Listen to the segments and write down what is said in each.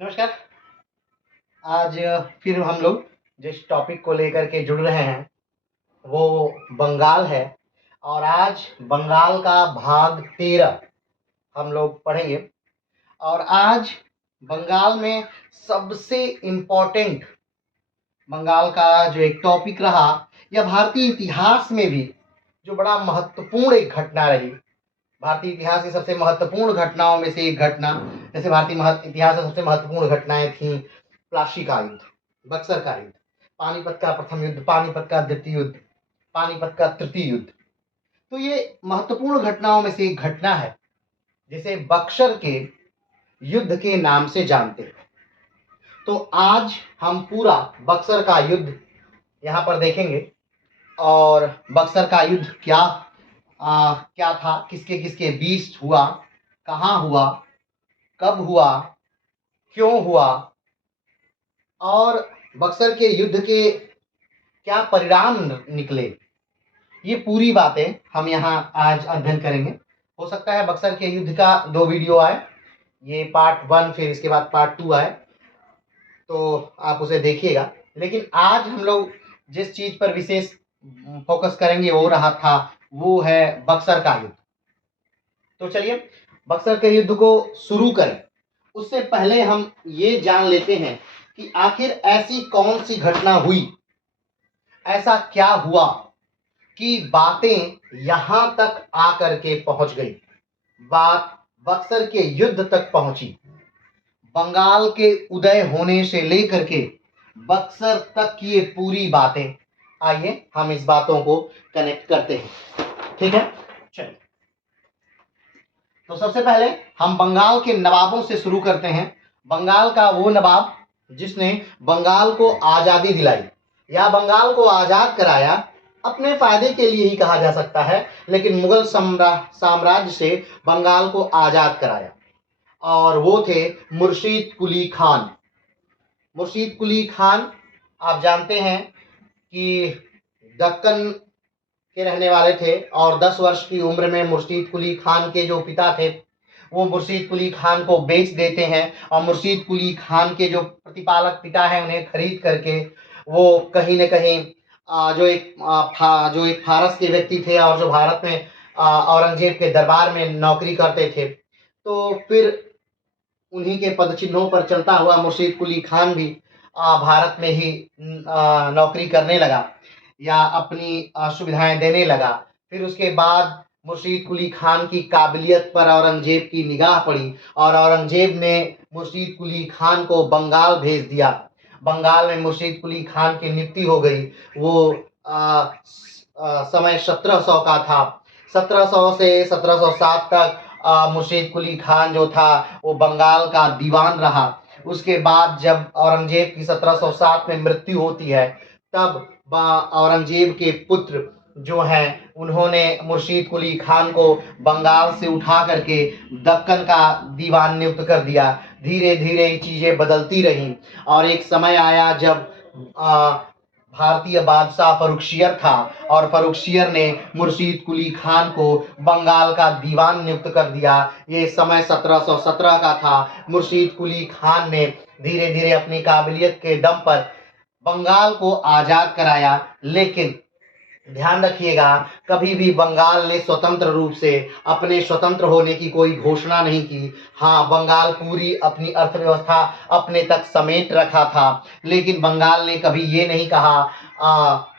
नमस्कार। आज फिर हम लोग जिस टॉपिक को लेकर के जुड़ रहे हैं वो बंगाल है और आज बंगाल का भाग 13 हम लोग पढ़ेंगे। और आज बंगाल में सबसे इम्पोर्टेंट बंगाल का जो एक टॉपिक रहा या भारतीय इतिहास में भी जो बड़ा महत्वपूर्ण एक घटना रही, भारतीय इतिहास की सबसे महत्वपूर्ण घटनाओं में से एक घटना, जैसे भारतीय इतिहास में सबसे महत्वपूर्ण घटनाएं थीं प्लासी का युद्ध, बक्सर का युद्ध, पानीपत का प्रथम युद्ध, पानीपत का द्वितीय युद्ध, पानीपत का तृतीय युद्ध। तो ये महत्वपूर्ण घटनाओं में से एक घटना है जिसे बक्सर के युद्ध के नाम से जानते हैं। तो आज हम पूरा बक्सर का युद्ध यहाँ पर देखेंगे और बक्सर का युद्ध क्या था, किसके किसके बीच हुआ, कहाँ हुआ, कब हुआ, क्यों हुआ और बक्सर के युद्ध के क्या परिणाम निकले, ये पूरी बातें हम यहाँ आज अध्ययन करेंगे। हो सकता है बक्सर के युद्ध का 2 वीडियो आए, ये पार्ट 1 फिर इसके बाद पार्ट 2 आए, तो आप उसे देखिएगा। लेकिन आज हम लोग जिस चीज़ पर विशेष फोकस करेंगे वो है बक्सर का युद्ध। तो चलिए बक्सर के युद्ध को शुरू करें। उससे पहले हम ये जान लेते हैं कि आखिर ऐसी कौन सी घटना हुई, ऐसा क्या हुआ कि बातें यहाँ तक आकर के पहुंच गई, बात बक्सर के युद्ध तक पहुंची। बंगाल के उदय होने से लेकर के बक्सर तक की ये पूरी बातें, आइए हम इस बातों को कनेक्ट करते हैं। ठीक है, चलिए। तो सबसे पहले हम बंगाल के नवाबों से शुरू करते हैं। बंगाल का वो नवाब जिसने बंगाल को आज़ादी दिलाई या बंगाल को आज़ाद कराया, अपने फायदे के लिए ही कहा जा सकता है, लेकिन मुगल साम्राज्य से बंगाल को आज़ाद कराया, और वो थे मुर्शीद कुली खान। मुर्शीद कुली खान आप जानते हैं कि दक्कन के रहने वाले थे और 10 वर्ष की उम्र में मुर्शीद कुली खान के जो पिता थे वो मुर्शीद कुली खान को बेच देते हैं और मुर्शीद कुली खान के जो प्रतिपालक पिता हैं उन्हें खरीद करके वो कहीं न कहीं जो एक फारस के व्यक्ति थे और जो भारत में औरंगजेब के दरबार में नौकरी करते थे, तो फिर उन्हीं के पदचिन्हों पर चलता हुआ मुर्शीद कुली खान भी भारत में ही नौकरी करने लगा या अपनी सुविधाएं देने लगा। फिर उसके बाद मुर्शीद कुली खान की काबिलियत पर औरंगजेब की निगाह पड़ी और औरंगजेब ने मुर्शीद कुली खान को बंगाल भेज दिया। बंगाल में मुर्शीद कुली खान की नियुक्ति हो गई। वो समय 1700 का था। 1700 से 1707 तक मुर्शीद कुली खान जो था वो बंगाल का दीवान रहा। उसके बाद जब औरंगजेब की 1707 में मृत्यु होती है, तब औरंगजेब के पुत्र जो हैं उन्होंने मुर्शीद कुली खान को बंगाल से उठा करके दक्कन का दीवान नियुक्त कर दिया। धीरे धीरे चीज़ें बदलती रहीं और एक समय आया जब भारतीय बादशाह फर्रुखशियर था और फर्रुखशियर ने मुर्शीद कुली खान को बंगाल का दीवान नियुक्त कर दिया। ये समय 1717 का था। मुर्शीद कुली खान ने धीरे धीरे अपनी काबिलियत के दम पर बंगाल को आज़ाद कराया, लेकिन ध्यान रखिएगा कभी भी बंगाल ने स्वतंत्र रूप से अपने स्वतंत्र होने की कोई घोषणा नहीं की। हाँ, बंगाल पूरी अपनी अर्थव्यवस्था अपने तक समेट रखा था, लेकिन बंगाल ने कभी ये नहीं कहा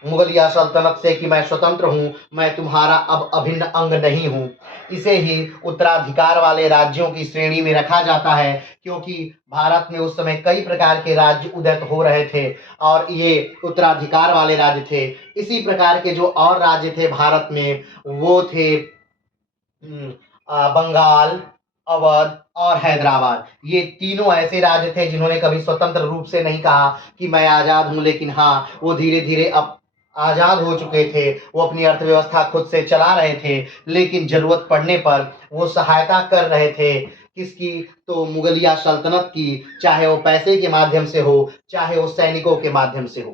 मुगलिया सल्तनत से कि मैं स्वतंत्र हूँ, मैं तुम्हारा अब अभिन्न अंग नहीं हूँ। इसे ही उत्तराधिकार वाले राज्यों की श्रेणी में रखा जाता है, क्योंकि भारत में उस समय कई प्रकार के राज्य उदित हो रहे थे और ये उत्तराधिकार वाले राज्य थे। इसी प्रकार के जो और राज्य थे भारत में वो थे बंगाल, अवध और हैदराबाद। ये तीनों ऐसे राज्य थे जिन्होंने कभी स्वतंत्र रूप से नहीं कहा कि मैं आज़ाद हूँ, लेकिन हाँ, वो धीरे धीरे अब आज़ाद हो चुके थे। वो अपनी अर्थव्यवस्था खुद से चला रहे थे, लेकिन ज़रूरत पड़ने पर वो सहायता कर रहे थे। किसकी? तो मुगलिया सल्तनत की, चाहे वो पैसे के माध्यम से हो, चाहे वो सैनिकों के माध्यम से हो।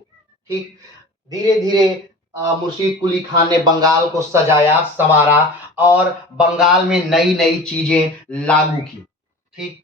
ठीक, धीरे धीरे मुर्शीद कुली खान ने बंगाल को सजाया संवारा और बंगाल में नई नई चीजें लागू की। ठीक।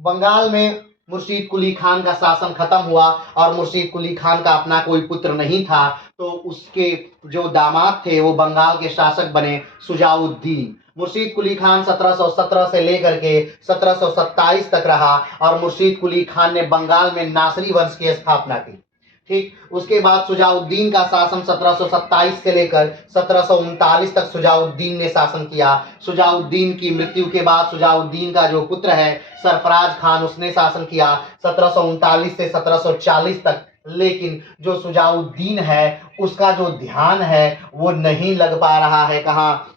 बंगाल में मुर्शीद कुली खान का शासन खत्म हुआ और मुर्शीद कुली खान का अपना कोई पुत्र नहीं था, तो उसके जो दामाद थे वो बंगाल के शासक बने सुजाउद्दीन। मुर्शीद कुली खान 1717 से लेकर के 1727 तक रहा और मुर्शीद कुली खान ने बंगाल में नासरी वंश की स्थापना की। ठीक। उसके बाद सुजाउद्दीन का शासन 1727 से लेकर 1739 तक सुजाउद्दीन ने शासन किया। सुजाउद्दीन की मृत्यु के बाद सुजाउद्दीन का जो पुत्र है सरफराज खान, उसने शासन किया 1739 से 1740 तक। लेकिन जो सुजाउद्दीन है उसका जो ध्यान है वो नहीं लग पा रहा है कहाँ,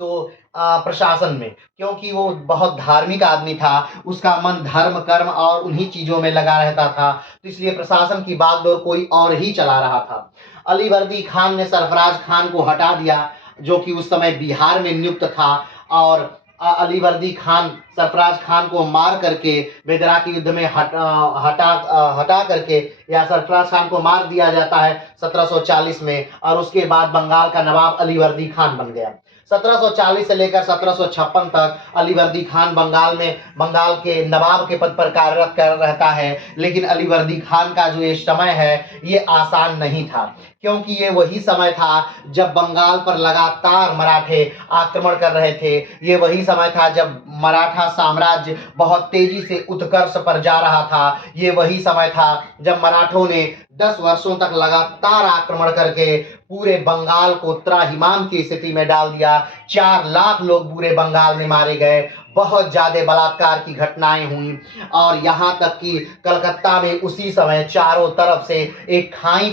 तो प्रशासन में, क्योंकि वो बहुत धार्मिक आदमी था। उसका मन धर्म कर्म और उन्हीं चीजों में लगा रहता था, तो इसलिए प्रशासन की बागडोर कोई और ही चला रहा था। अलीवर्दी खान ने सरफराज खान को हटा दिया, जो कि उस समय बिहार में नियुक्त था, और अलीवर्दी खान सरफराज खान को मार करके बेदरा के युद्ध में हटा करके, या सरफराज खान को मार दिया जाता है 1740 में, और उसके बाद बंगाल का नवाब अलीवर्दी खान बन गया। 1740 से लेकर 1756 तक अलीवर्दी खान बंगाल के नवाब के पद पर कार्यरत कर रहता है। लेकिन अलीवर्दी खान का जो ये समय है ये आसान नहीं था, क्योंकि ये वही समय था जब बंगाल पर लगातार मराठे आक्रमण कर रहे थे। ये वही समय था जब मराठा साम्राज्य बहुत तेजी से उत्कर्ष पर जा रहा था। ये वही समय था जब मराठों ने 10 वर्षों तक लगातार आक्रमण करके पूरे बंगाल को त्राहिमाम की स्थिति में डाल दिया। 4 लाख लोग पूरे बंगाल में मारे गए, बहुत ज्यादा बलात्कार की घटनाएं हुई, और यहाँ तक कि कलकत्ता में उसी समय चारों तरफ से एक खाई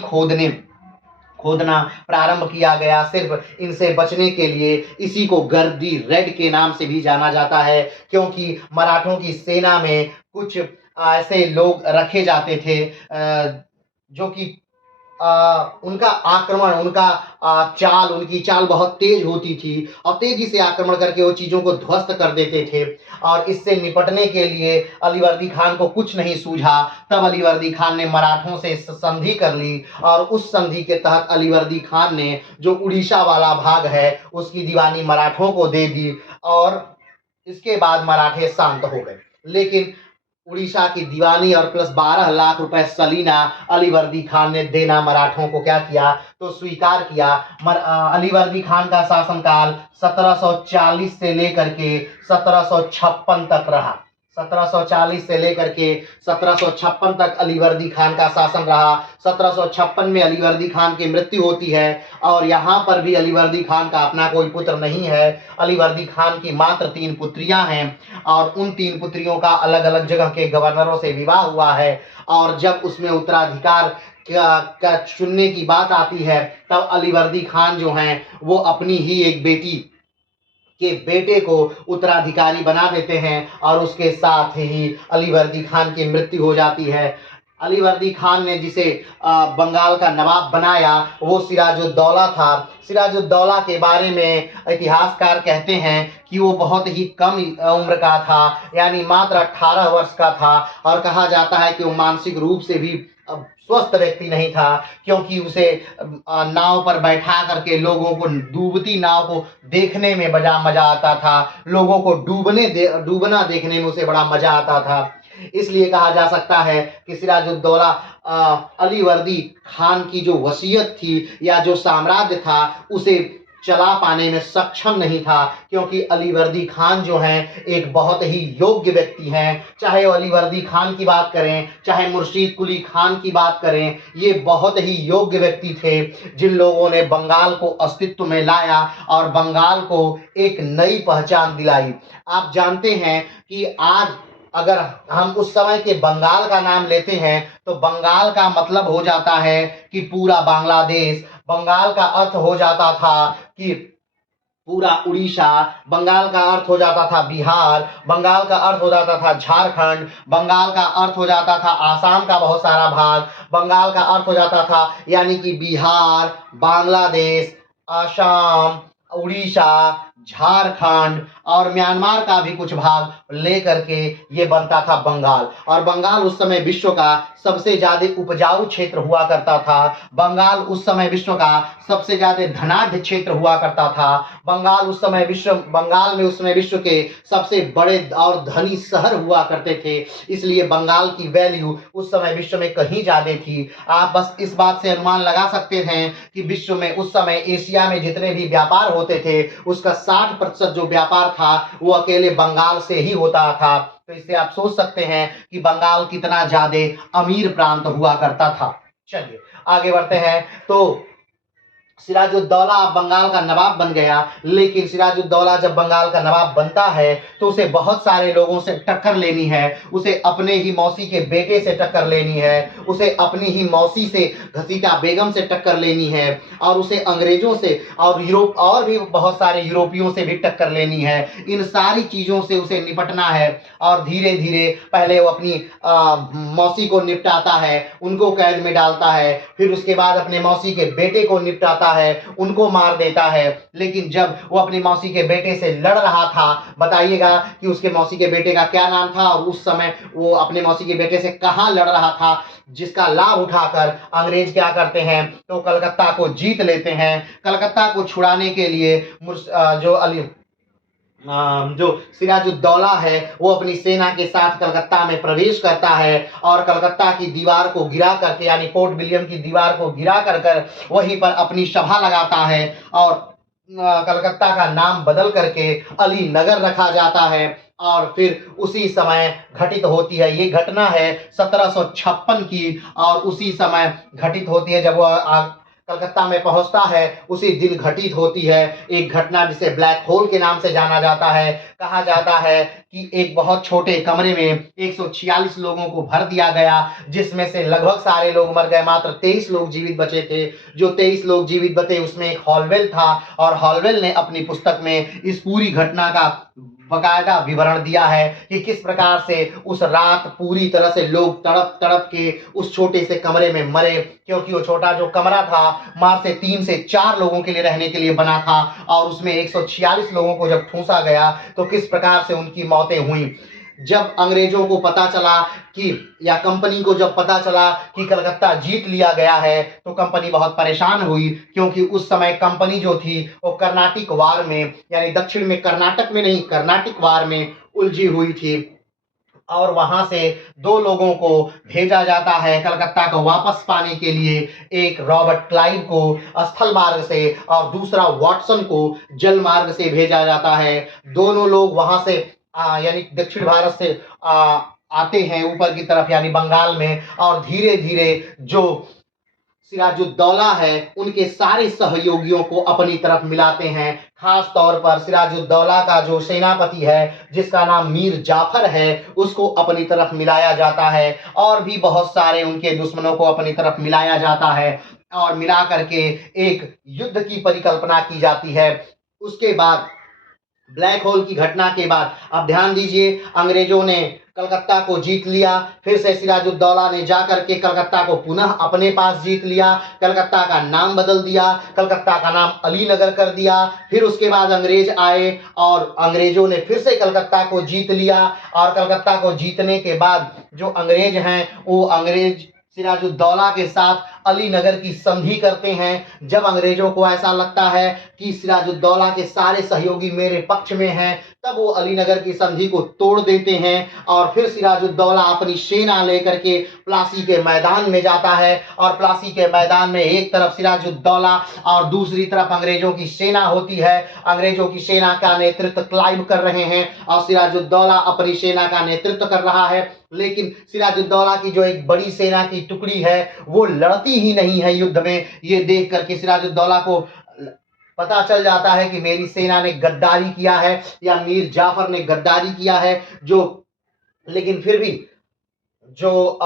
खोदना प्रारंभ किया गया, सिर्फ इनसे बचने के लिए। इसी को गर्दी रेड के नाम से भी जाना जाता है, क्योंकि मराठों की सेना में कुछ ऐसे लोग रखे जाते थे जो कि उनका आक्रमण, उनकी चाल बहुत तेज होती थी, और तेजी से आक्रमण करके वो चीजों को ध्वस्त कर देते थे। और इससे निपटने के लिए अलीवर्दी खान को कुछ नहीं सूझा। तब अलीवर्दी खान ने मराठों से संधि कर ली, और उस संधि के तहत अलीवर्दी खान ने जो उड़ीसा वाला भाग है उसकी दीवानी मराठों को दे दी, और इसके बाद मराठे शांत हो गए। लेकिन उड़ीसा की दीवानी और प्लस 12 लाख रुपए सलीना अलीवर्दी खान ने देना मराठों को क्या किया, तो स्वीकार किया। अलीवर्दी खान का शासनकाल 1740 से लेकर के 1756 तक रहा। 1740 से लेकर के 1756 तक अलीवर्दी खान का शासन रहा। 1756 में अलीवर्दी खान की मृत्यु होती है, और यहाँ पर भी अलीवर्दी खान का अपना कोई पुत्र नहीं है। अलीवर्दी खान की मात्र 3 पुत्रियां हैं, और उन 3 पुत्रियों का अलग अलग जगह के गवर्नरों से विवाह हुआ है। और जब उसमें उत्तराधिकार का चुनने की बात आती है, तब अलीवर्दी खान जो हैं वो अपनी ही एक बेटी के बेटे को उत्तराधिकारी बना देते हैं, और उसके साथ ही अलीवर्दी खान की मृत्यु हो जाती है। अलीवर्दी खान ने जिसे बंगाल का नवाब बनाया वो सिराजुद्दौला था। सिराजुद्दौला के बारे में इतिहासकार कहते हैं कि वो बहुत ही कम उम्र का था, यानी मात्र 18 वर्ष का था, और कहा जाता है कि वो मानसिक रूप से भी स्वस्थ व्यक्ति नहीं था, क्योंकि उसे नाव पर बैठा करके लोगों को, डूबती नाव को देखने में बड़ा मजा आता था, लोगों को डूबना देखने में उसे बड़ा मजा आता था। इसलिए कहा जा सकता है कि सिराजुद्दौला अलीवर्दी खान की जो वसीयत थी या जो साम्राज्य था उसे चला पाने में सक्षम नहीं था, क्योंकि अलीवर्दी खान जो हैं एक बहुत ही योग्य व्यक्ति हैं। चाहे वो अलीवर्दी खान की बात करें, चाहे मुर्शीद कुली खान की बात करें, ये बहुत ही योग्य व्यक्ति थे जिन लोगों ने बंगाल को अस्तित्व में लाया और बंगाल को एक नई पहचान दिलाई। आप जानते हैं कि आज अगर हम उस समय के बंगाल का नाम लेते हैं तो बंगाल का मतलब हो जाता है कि पूरा बांग्लादेश, बंगाल का अर्थ हो जाता था कि पूरा उड़ीसा, बंगाल का अर्थ हो जाता था बिहार, बंगाल का अर्थ हो जाता था झारखंड, बंगाल का अर्थ हो जाता था आसाम का बहुत सारा भाग, बंगाल का अर्थ हो जाता था यानी कि बिहार, बांग्लादेश, आसाम, उड़ीसा, झारखंड और म्यांमार का भी कुछ भाग लेकर के ये बनता था बंगाल। और बंगाल उस समय विश्व का सबसे ज्यादा उपजाऊ क्षेत्र हुआ करता था। बंगाल उस समय विश्व का सबसे ज्यादा धनाढ्य क्षेत्र हुआ करता था। बंगाल में उस समय विश्व के सबसे बड़े और धनी शहर हुआ करते थे। इसलिए बंगाल की वैल्यू उस समय विश्व में कहीं ज्यादा थी। आप बस इस बात से अनुमान लगा सकते हैं कि विश्व में उस समय एशिया में जितने भी व्यापार होते थे उसका 60% जो व्यापार था वो अकेले बंगाल से ही होता था। तो इससे आप सोच सकते हैं कि बंगाल कितना ज्यादा अमीर प्रांत हुआ करता था। चलिए आगे बढ़ते हैं। तो सिराजुद्दौला बंगाल का नवाब बन गया, लेकिन सिराजुद्दौला जब बंगाल का नवाब बनता है तो उसे बहुत सारे लोगों से टक्कर लेनी है। उसे अपने ही मौसी के बेटे से टक्कर लेनी है, उसे अपनी ही मौसी से घसीटा बेगम से टक्कर लेनी है, और उसे अंग्रेजों से और यूरोप और भी बहुत सारे यूरोपियों से भी टक्कर लेनी है। इन सारी चीज़ों से उसे निपटना है और धीरे धीरे पहले वो अपनी मौसी को निपटाता है, उनको कैद में डालता है, फिर उसके बाद अपने मौसी के बेटे को निपटाता है, उनको मार देता है। लेकिन जब वो अपनी मौसी के बेटे से लड़ रहा था, बताइएगा कि उसके मौसी के बेटे का क्या नाम था और उस समय वो अपने मौसी के बेटे से कहाँ लड़ रहा था, जिसका लाभ उठाकर अंग्रेज क्या करते हैं तो कलकत्ता को जीत लेते हैं। कलकत्ता को छुड़ाने के लिए जो सिराजुद्दौला है वो अपनी सेना के साथ कलकत्ता में प्रवेश करता है और कलकत्ता की दीवार को गिरा करके यानी फोर्ट विलियम की दीवार को गिरा कर वहीं पर अपनी सभा लगाता है और कलकत्ता का नाम बदल करके अली नगर रखा जाता है। और फिर उसी समय घटित होती है, ये घटना है 1756 की, और उसी समय घटित होती है जब वह कलकत्ता में पहुंचता है, उसी दिन घटित होती है एक घटना जिसे ब्लैक होल के नाम से जाना जाता है। कहा जाता है कि एक बहुत छोटे कमरे में 146 लोगों को भर दिया गया, जिसमें से लगभग सारे लोग मर गए, मात्र 23 लोग जीवित बचे थे। जो 23 लोग जीवित बचे उसमें एक हॉलवेल था, और हॉलवेल ने अपनी पुस्तक में इस पूरी घटना का बकायदा विवरण दिया है कि किस प्रकार से उस रात पूरी तरह से लोग तड़प तड़प के उस छोटे से कमरे में मरे, क्योंकि वो छोटा जो कमरा था मार से 3 से 4 लोगों के लिए रहने के लिए बना था, और उसमें 146 लोगों को जब ठूंसा गया तो किस प्रकार से उनकी मौतें हुई। जब अंग्रेजों को पता चला कि या कंपनी को जब पता चला कि कलकत्ता जीत लिया गया है तो कंपनी बहुत परेशान हुई, क्योंकि उस समय कंपनी जो थी वो कर्नाटिक वार में यानी दक्षिण में कर्नाटक में नहीं कर्नाटिक वार में उलझी हुई थी। और वहां से 2 लोगों को भेजा जाता है कलकत्ता को वापस पाने के लिए, एक रॉबर्ट क्लाइव को स्थल मार्ग से और दूसरा वाटसन को जल मार्ग से भेजा जाता है। दोनों लोग वहां से यानी दक्षिण भारत से आते हैं ऊपर की तरफ यानी बंगाल में, और धीरे धीरे जो सिराजुद्दौला है उनके सारे सहयोगियों को अपनी तरफ मिलाते हैं। खास तौर पर सिराजुद्दौला का जो सेनापति है जिसका नाम मीर जाफर है उसको अपनी तरफ मिलाया जाता है, और भी बहुत सारे उनके दुश्मनों को अपनी तरफ मिलाया जाता है, और मिला करके एक युद्ध की परिकल्पना की जाती है। उसके बाद ब्लैक होल की घटना के बाद अब ध्यान दीजिए, अंग्रेजों ने कलकत्ता को जीत लिया, फिर से सिराजुद्दौला ने जाकर के कलकत्ता को पुनः अपने पास जीत लिया, कलकत्ता का नाम बदल दिया, कलकत्ता का नाम अलीनगर कर दिया। फिर उसके बाद अंग्रेज आए और अंग्रेजों ने फिर से कलकत्ता को जीत लिया, और कलकत्ता को जीतने के बाद जो अंग्रेज हैं वो अंग्रेज सिराजुद्दौला के साथ अलीनगर की संधि करते हैं। जब अंग्रेजों को ऐसा लगता है कि सिराजुद्दौला के सारे सहयोगी मेरे पक्ष में हैं, तब वो अलीनगर की संधि को तोड़ देते हैं, और फिर सिराजुद्दौला अपनी सेना लेकर के प्लासी के मैदान में जाता है, और प्लासी के मैदान में एक तरफ सिराजुद्दौला और दूसरी तरफ अंग्रेजों की सेना होती है। अंग्रेजों की सेना का नेतृत्व क्लाइव कर रहे हैं और सिराजुद्दौला अपनी सेना का नेतृत्व कर रहा है, लेकिन सिराजुद्दौला की जो एक बड़ी सेना की टुकड़ी है वो लड़ती ही नहीं है युद्ध में। ये देख करके सिराजुद्दौला को पता चल जाता है कि मेरी सेना ने गद्दारी किया है या मीर जाफर ने गद्दारी किया है। जो लेकिन फिर भी जो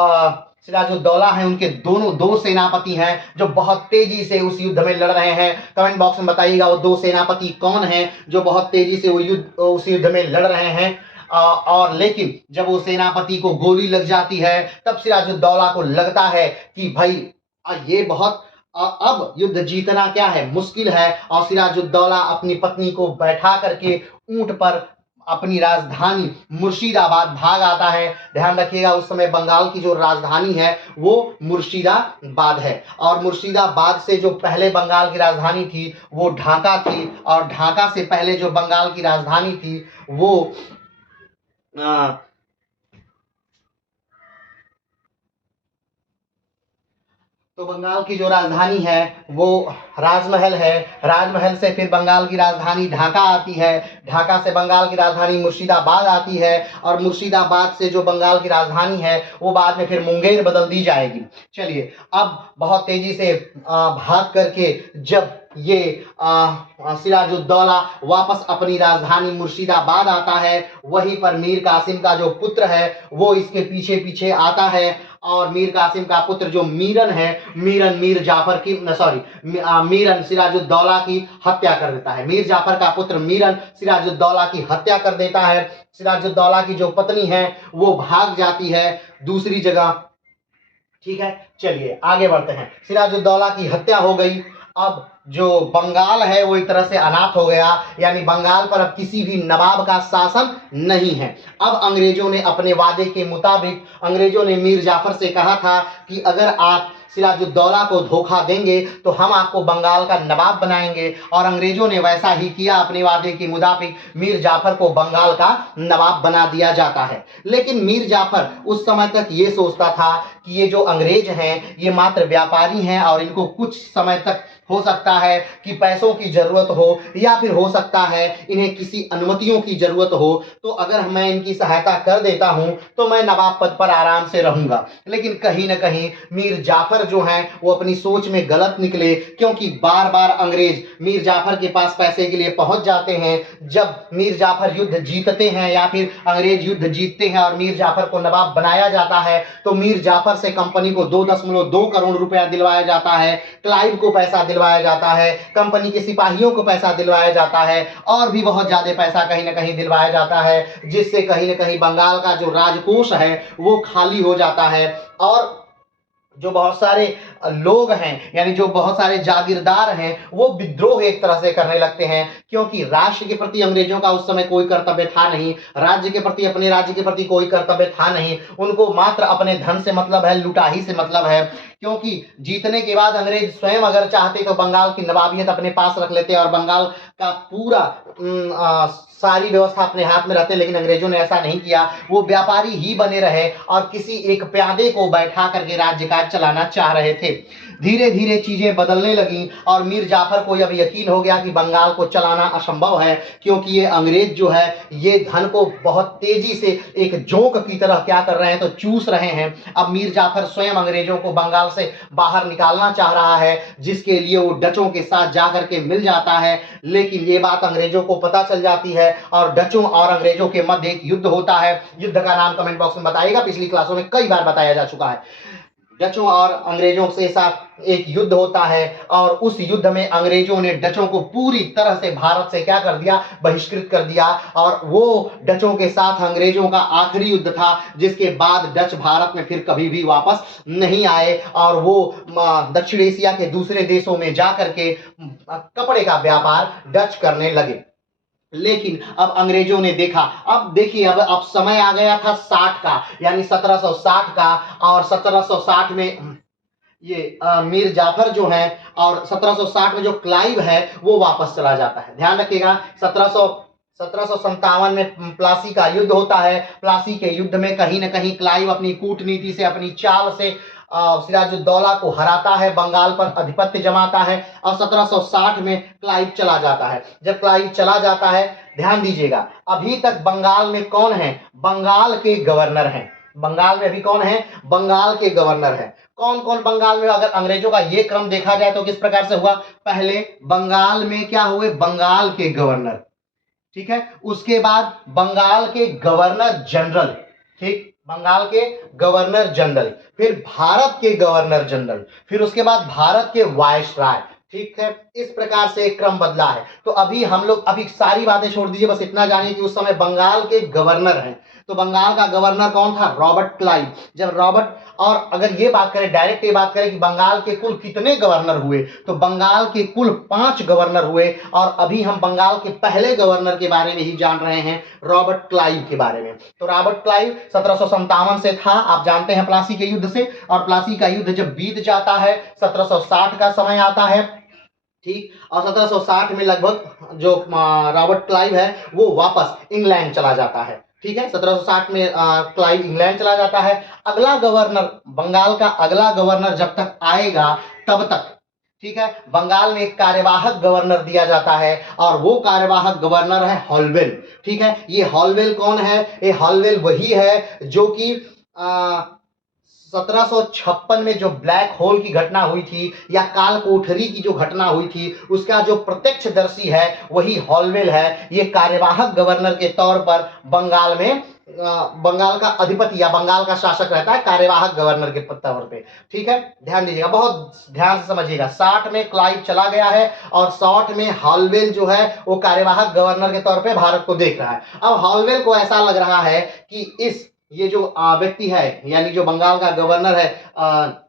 सिराजुद्दौला है उनके दोनों 2 सेनापति हैं जो बहुत तेजी से उस युद्ध में लड़ रहे हैं। कमेंट बॉक्स में बताइएगा वो 2 सेनापति कौन हैं जो बहुत तेजी से उस युद्ध में लड़ रहे हैं। और लेकिन जब वो सेनापति को गोली लग जाती है तब सिराजुद्दौला को लगता है कि भाई ये बहुत अब युद्ध जीतना क्या है, मुश्किल है। और सिराजुद्दौला अपनी पत्नी को बैठा करके ऊंट पर अपनी राजधानी मुर्शिदाबाद भाग आता है। ध्यान रखिएगा उस समय बंगाल की जो राजधानी है वो मुर्शिदाबाद है। और मुर्शिदाबाद से जो पहले बंगाल की राजधानी थी वो ढाका थी। और ढाका से पहले जो बंगाल की राजधानी थी वो तो बंगाल की जो राजधानी है वो राजमहल है। राजमहल से फिर बंगाल की राजधानी ढाका आती है। ढाका से बंगाल की राजधानी मुर्शिदाबाद आती है। और मुर्शिदाबाद से जो बंगाल की राजधानी है वो बाद में फिर मुंगेर बदल दी जाएगी। चलिए अब बहुत तेजी से भाग करके जब ये सिराजुद्दौला वापस अपनी राजधानी मुर्शिदाबाद आता है, वहीं पर मीर कासिम का जो पुत्र है वो इसके पीछे पीछे आता है। और मीर कासिम का पुत्र जो मीरन है, मीरन मीर जाफर की मीरन सिराजुद्दौला की हत्या कर देता है। मीर जाफर का पुत्र मीरन सिराजुद्दौला की हत्या कर देता है। सिराजुद्दौला की जो पत्नी है वो भाग जाती है दूसरी जगह। ठीक है, चलिए आगे बढ़ते हैं। सिराजुद्दौला की हत्या हो गई। अब जो बंगाल है वो एक तरह से अनाथ हो गया, यानी बंगाल पर अब किसी भी नवाब का शासन नहीं है। अब अंग्रेजों ने अपने वादे के मुताबिक अंग्रेजों ने मीर जाफर से कहा था कि अगर आप सिराजुद्दौला को धोखा देंगे तो हम आपको बंगाल का नवाब बनाएंगे। और अंग्रेजों ने वैसा ही किया। अपने वादे के मुताबिक मीर जाफर को बंगाल का नवाब बना दिया जाता है। लेकिन मीर जाफर उस समय तक ये सोचता था कि ये जो अंग्रेज हैं ये मात्र व्यापारी हैं और इनको कुछ समय तक हो सकता है कि पैसों की जरूरत हो या फिर हो सकता है इन्हें किसी अनुमतियों की जरूरत हो। तो अगर मैं इनकी सहायता कर देता हूं तो मैं नवाब पद पर आराम से रहूंगा। लेकिन कहीं ना कहीं मीर जाफर जो हैं वो अपनी सोच में गलत निकले, क्योंकि बार बार अंग्रेज मीर जाफर के पास पैसे के लिए पहुंच जाते हैं। जब मीर जाफर युद्ध जीतते हैं या फिर अंग्रेज युद्ध जीतते हैं और मीर जाफर को नवाब बनाया जाता है तो मीर जाफर से कंपनी को 2.2 करोड़ रुपया दिलवाया जाता है। क्लाइव को पैसा दिलवाया जाता है, कंपनी के सिपाहियों को पैसा दिलवाया जाता है और भी बहुत ज्यादा पैसा कहीं ना कहीं दिलवाया जाता है, जिससे कहीं ना कहीं बंगाल का जो राजकोष है वो खाली हो जाता है। और जो बहुत सारे लोग हैं यानी जो बहुत सारे जागीरदार हैं वो विद्रोह एक तरह से करने लगते हैं, क्योंकि राष्ट्र के प्रति अंग्रेजों का उस समय कोई कर्तव्य था नहीं। राज्य के प्रति, अपने राज्य के प्रति कोई कर्तव्य था नहीं। उनको मात्र अपने धन से मतलब है, लुटाही से मतलब है। क्योंकि जीतने के बाद अंग्रेज स्वयं अगर चाहते तो बंगाल की नवाबियत अपने पास रख लेते और बंगाल का पूरा सारी व्यवस्था अपने हाथ में रहते, लेकिन अंग्रेजों ने ऐसा नहीं किया। वो व्यापारी ही बने रहे और किसी एक प्यादे को बैठा करके राज्य काज चलाना चाह रहे थे। धीरे धीरे चीजें बदलने लगी और मीर जाफर को अब यकीन हो गया कि बंगाल को चलाना असंभव है, क्योंकि ये अंग्रेज जो है ये धन को बहुत तेजी से एक जोंक की तरह क्या कर रहे हैं तो चूस रहे हैं। अब मीर जाफर स्वयं अंग्रेजों को बंगाल से बाहर निकालना चाह रहा है, जिसके लिए वो डचों के साथ जाकर के मिल जाता है। लेकिन ये बात अंग्रेजों को पता चल जाती है और डचों और अंग्रेजों के मध्य एक युद्ध होता है। युद्ध का नाम कमेंट बॉक्स में बताइएगा, पिछली क्लासों में कई बार बताया जा चुका है। डचों और अंग्रेजों के साथ एक युद्ध होता है और उस युद्ध में अंग्रेजों ने डचों को पूरी तरह से भारत से क्या कर दिया, बहिष्कृत कर दिया। और वो डचों के साथ अंग्रेजों का आखिरी युद्ध था, जिसके बाद डच भारत में फिर कभी भी वापस नहीं आए और वो दक्षिण एशिया के दूसरे देशों में जाकर के कपड़े का व्यापार डच करने लगे। लेकिन अब अंग्रेजों ने देखा, अब देखिए अब समय आ गया था 60 का, यानी 1760 का। और 1760 में ये मीर जाफर जो है और 1760 में जो क्लाइव है वो वापस चला जाता है। ध्यान रखिएगा 1757 में प्लासी का युद्ध होता है। प्लासी के युद्ध में कहीं ना कहीं क्लाइव अपनी कूटनीति से, अपनी चाल से सिराजुद्दौला को हराता है, बंगाल पर आधिपत्य जमाता है और 1760 में क्लाइव चला जाता है। जब क्लाइव चला जाता है, ध्यान दीजिएगा अभी तक बंगाल में कौन है, बंगाल के गवर्नर हैं। बंगाल में अभी कौन है, बंगाल के गवर्नर है। कौन कौन बंगाल में, अगर अंग्रेजों का ये क्रम देखा जाए तो किस प्रकार से हुआ, पहले बंगाल में क्या हुए, बंगाल के गवर्नर, ठीक है, उसके बाद बंगाल के गवर्नर जनरल, ठीक, बंगाल के गवर्नर जनरल, फिर भारत के गवर्नर जनरल, फिर उसके बाद भारत के वायसराय, ठीक है। इस प्रकार से एक क्रम बदला है। तो अभी हम लोग, अभी सारी बातें छोड़ दीजिए, बस इतना जानिए कि उस समय बंगाल के गवर्नर हैं। तो बंगाल का गवर्नर कौन था? Robert Clive. जब रॉबर्ट, और अगर ये बात करें, डायरेक्ट ये बात करें कि बंगाल के कुल कितने गवर्नर हुए, तो बंगाल के कुल 5 गवर्नर हुए। और अभी हम बंगाल के पहले गवर्नर के बारे में ही जान रहे हैं, रॉबर्ट क्लाइव के बारे में। तो रॉबर्ट क्लाइव 1757 से था, आप जानते हैं, प्लासी के युद्ध से। और प्लासी का युद्ध जब बीत जाता है, 1760 का समय आता है, ठीक, और 1760 में लगभग जो रॉबर्ट क्लाइव है वो वापस इंग्लैंड चला जाता है। ठीक है, 1760 में क्लाइव इंग्लैंड चला जाता है। अगला गवर्नर, बंगाल का अगला गवर्नर जब तक आएगा तब तक, ठीक है, बंगाल में एक कार्यवाहक गवर्नर दिया जाता है, और वो कार्यवाहक गवर्नर है हॉलवेल। ठीक है, ये हॉलवेल कौन है? ये हॉलवेल वही है जो कि 1756 में जो ब्लैक होल की घटना हुई थी, या काल कोठरी की जो घटना हुई थी, उसका जो प्रत्यक्षदर्शी है वही हॉलवेल है। ये कार्यवाहक गवर्नर के तौर पर बंगाल में बंगाल का अधिपति या बंगाल का शासक रहता है, कार्यवाहक गवर्नर के तौर पे। ठीक है, ध्यान दीजिएगा, बहुत ध्यान से समझिएगा। 60 में क्लाइव चला गया है, और 60 में हॉलवेल जो है वो कार्यवाहक गवर्नर के तौर पे भारत को देख रहा है। अब हॉलवेल को ऐसा लग रहा है कि ये जो व्यक्ति है, यानी जो बंगाल का गवर्नर है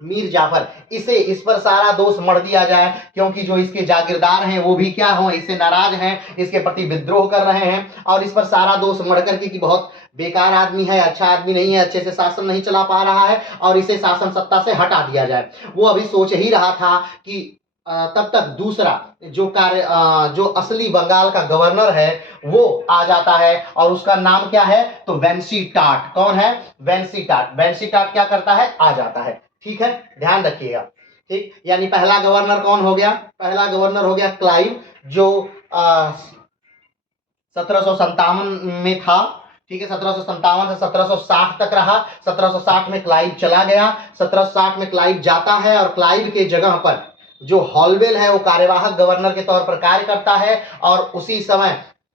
मीर जाफर, इस पर सारा दोष मढ़ दिया जाए, क्योंकि जो इसके जागीरदार हैं वो भी क्या हो, इससे नाराज हैं, इसके प्रति विद्रोह कर रहे हैं, और इस पर सारा दोष मढ़ करके कि बहुत बेकार आदमी है, अच्छा आदमी नहीं है, अच्छे से शासन नहीं चला पा रहा है, और इसे शासन सत्ता से हटा दिया जाए। वो अभी सोच ही रहा था कि तब तक दूसरा जो असली बंगाल का गवर्नर है वो आ जाता है, और उसका नाम क्या है? तो वेंसी टाट। कौन है? वेंसी टाट। वेंसी टाट क्या करता है? आ जाता है। ठीक है, ध्यान रखिएगा। ठीक, यानी पहला गवर्नर कौन हो गया? पहला गवर्नर हो गया क्लाइव, जो 1757 में था। ठीक है, 1757 से 1760 तक रहा। 1760 में क्लाइव चला गया। 1760 में क्लाइव जाता है, और क्लाइव के जगह पर जो हॉलवेल है वो कार्यवाहक गवर्नर के तौर पर कार्य करता है, और उसी समय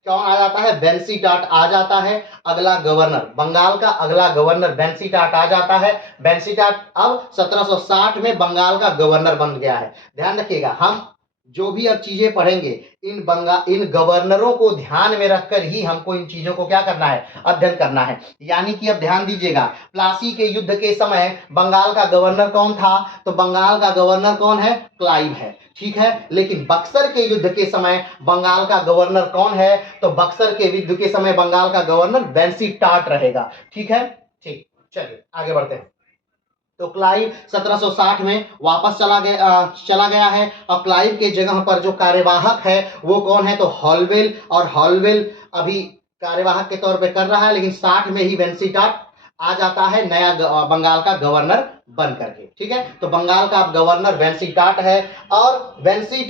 कौन आ जाता है? वेंसी टाट आ जाता है, अगला गवर्नर, बंगाल का अगला गवर्नर वेंसी टाट आ जाता है। वेंसी टाट अब 1760 में बंगाल का गवर्नर बन गया है। ध्यान रखिएगा, हम जो भी अब चीजें पढ़ेंगे, इन गवर्नरों को ध्यान में रखकर ही हमको इन चीजों को क्या करना है? अध्ययन करना है। यानी कि अब ध्यान दीजिएगा, प्लासी के युद्ध के समय बंगाल का गवर्नर कौन था? तो बंगाल का गवर्नर कौन है? क्लाइव है। ठीक है, लेकिन बक्सर के युद्ध के समय बंगाल का गवर्नर कौन है? तो बक्सर के युद्ध के समय बंगाल का गवर्नर वेंसी टाट रहेगा। ठीक है, ठीक, चलिए आगे बढ़ते हैं। तो क्लाइव 1760 में वापस चला गया है, और क्लाइव के जगह पर जो कार्यवाहक है वो कौन है? तो हॉलवेल। और हॉलवेल अभी कार्यवाहक के तौर पे कर रहा है, लेकिन 60 में ही वेंसी टाट आ जाता है नया बंगाल का गवर्नर बन करके। ठीक है, तो बंगाल का अब गवर्नर वेंसी टाट है, और वेंसी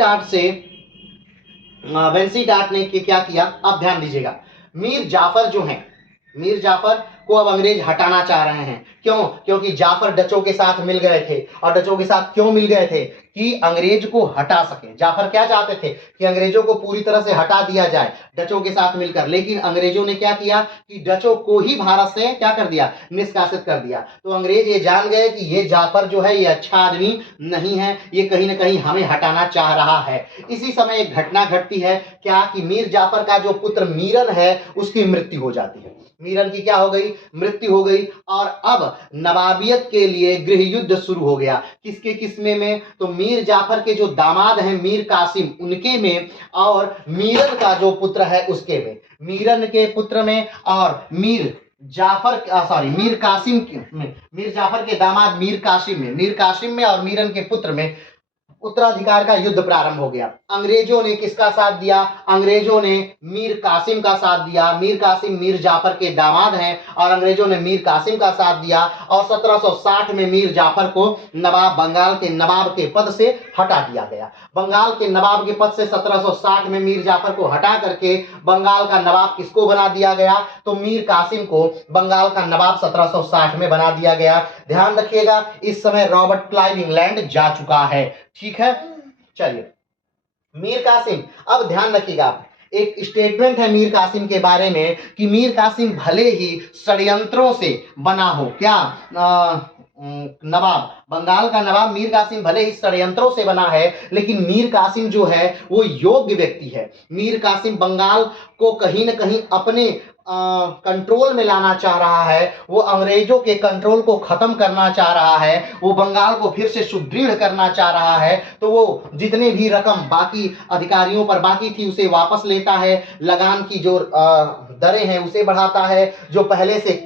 टाट ने क्या किया? अब ध्यान दीजिएगा, मीर जाफर जो है, मीर जाफर को अब अंग्रेज हटाना चाह रहे हैं। क्यों? क्योंकि जाफर डचों के साथ मिल गए थे, और डचों के साथ क्यों मिल गए थे? कि अंग्रेज को हटा सके। जाफर क्या चाहते थे? कि अंग्रेजों को पूरी तरह से हटा दिया जाए डचों के साथ मिलकर, लेकिन अंग्रेजों ने क्या किया कि डचों को ही भारत से क्या कर दिया? निष्कासित कर दिया। तो अंग्रेज ये जान गए कि ये जाफर जो है ये अच्छा आदमी नहीं है, ये कहीं ना कहीं हमें हटाना चाह रहा है। इसी समय एक घटना घटती है, क्या कि मीर जाफर का जो पुत्र मीरन है उसकी मृत्यु हो जाती है। मीरन की क्या हो गई? मृत्यु हो गई, और अब नवाबियत के लिए गृह युद्ध शुरू हो गया। किसके किस्मे में? तो मीर जाफर के जो दामाद हैं मीर कासिम, उनके में, और मीरन का जो पुत्र है उसके में। मीरन के पुत्र में और मीर कासिम में, मीर जाफर के दामाद मीर कासिम में और मीरन के पुत्र में उत्तराधिकार का युद्ध प्रारंभ हो गया। अंग्रेजों ने किसका साथ दिया? अंग्रेजों ने मीर कासिम का साथ दिया। मीर कासिम मीर जाफर के दामाद हैं, और अंग्रेजों ने मीर कासिम का साथ दिया, और 1760 में मीर जाफर को बंगाल के नवाब के पद से हटा दिया गया। बंगाल के नवाब के पद से 1760 में मीर जाफर को हटा करके बंगाल का नवाब किसको बना दिया गया? तो मीर कासिम को बंगाल का नवाब 1760 में बना दिया गया। ध्यान रखिएगा, इस समय रॉबर्ट क्लाइव इंग्लैंड जा चुका है। ठीक है, चलिए मीर कासिम, अब ध्यान रखिएगा, एक स्टेटमेंट है मीर कासिम के बारे में कि मीर कासिम भले ही षड्यंत्रों से बना हो, क्या नवाब, बंगाल का नवाब मीर कासिम भले ही षड्यंत्रों से बना है, लेकिन मीर कासिम जो है वो योग्य व्यक्ति है। मीर कासिम बंगाल को कहीं न कहीं अपने कंट्रोल में लाना चाह रहा है, वो अंग्रेजों के कंट्रोल को खत्म करना चाह रहा है, वो बंगाल को फिर से सुदृढ़ करना चाह रहा है, तो वो जितने भी रकम बाकी अधिकारियों पर बाकी थी उसे वापस लेता है, लगान की जो दरें हैं उसे बढ़ाता है, जो पहले से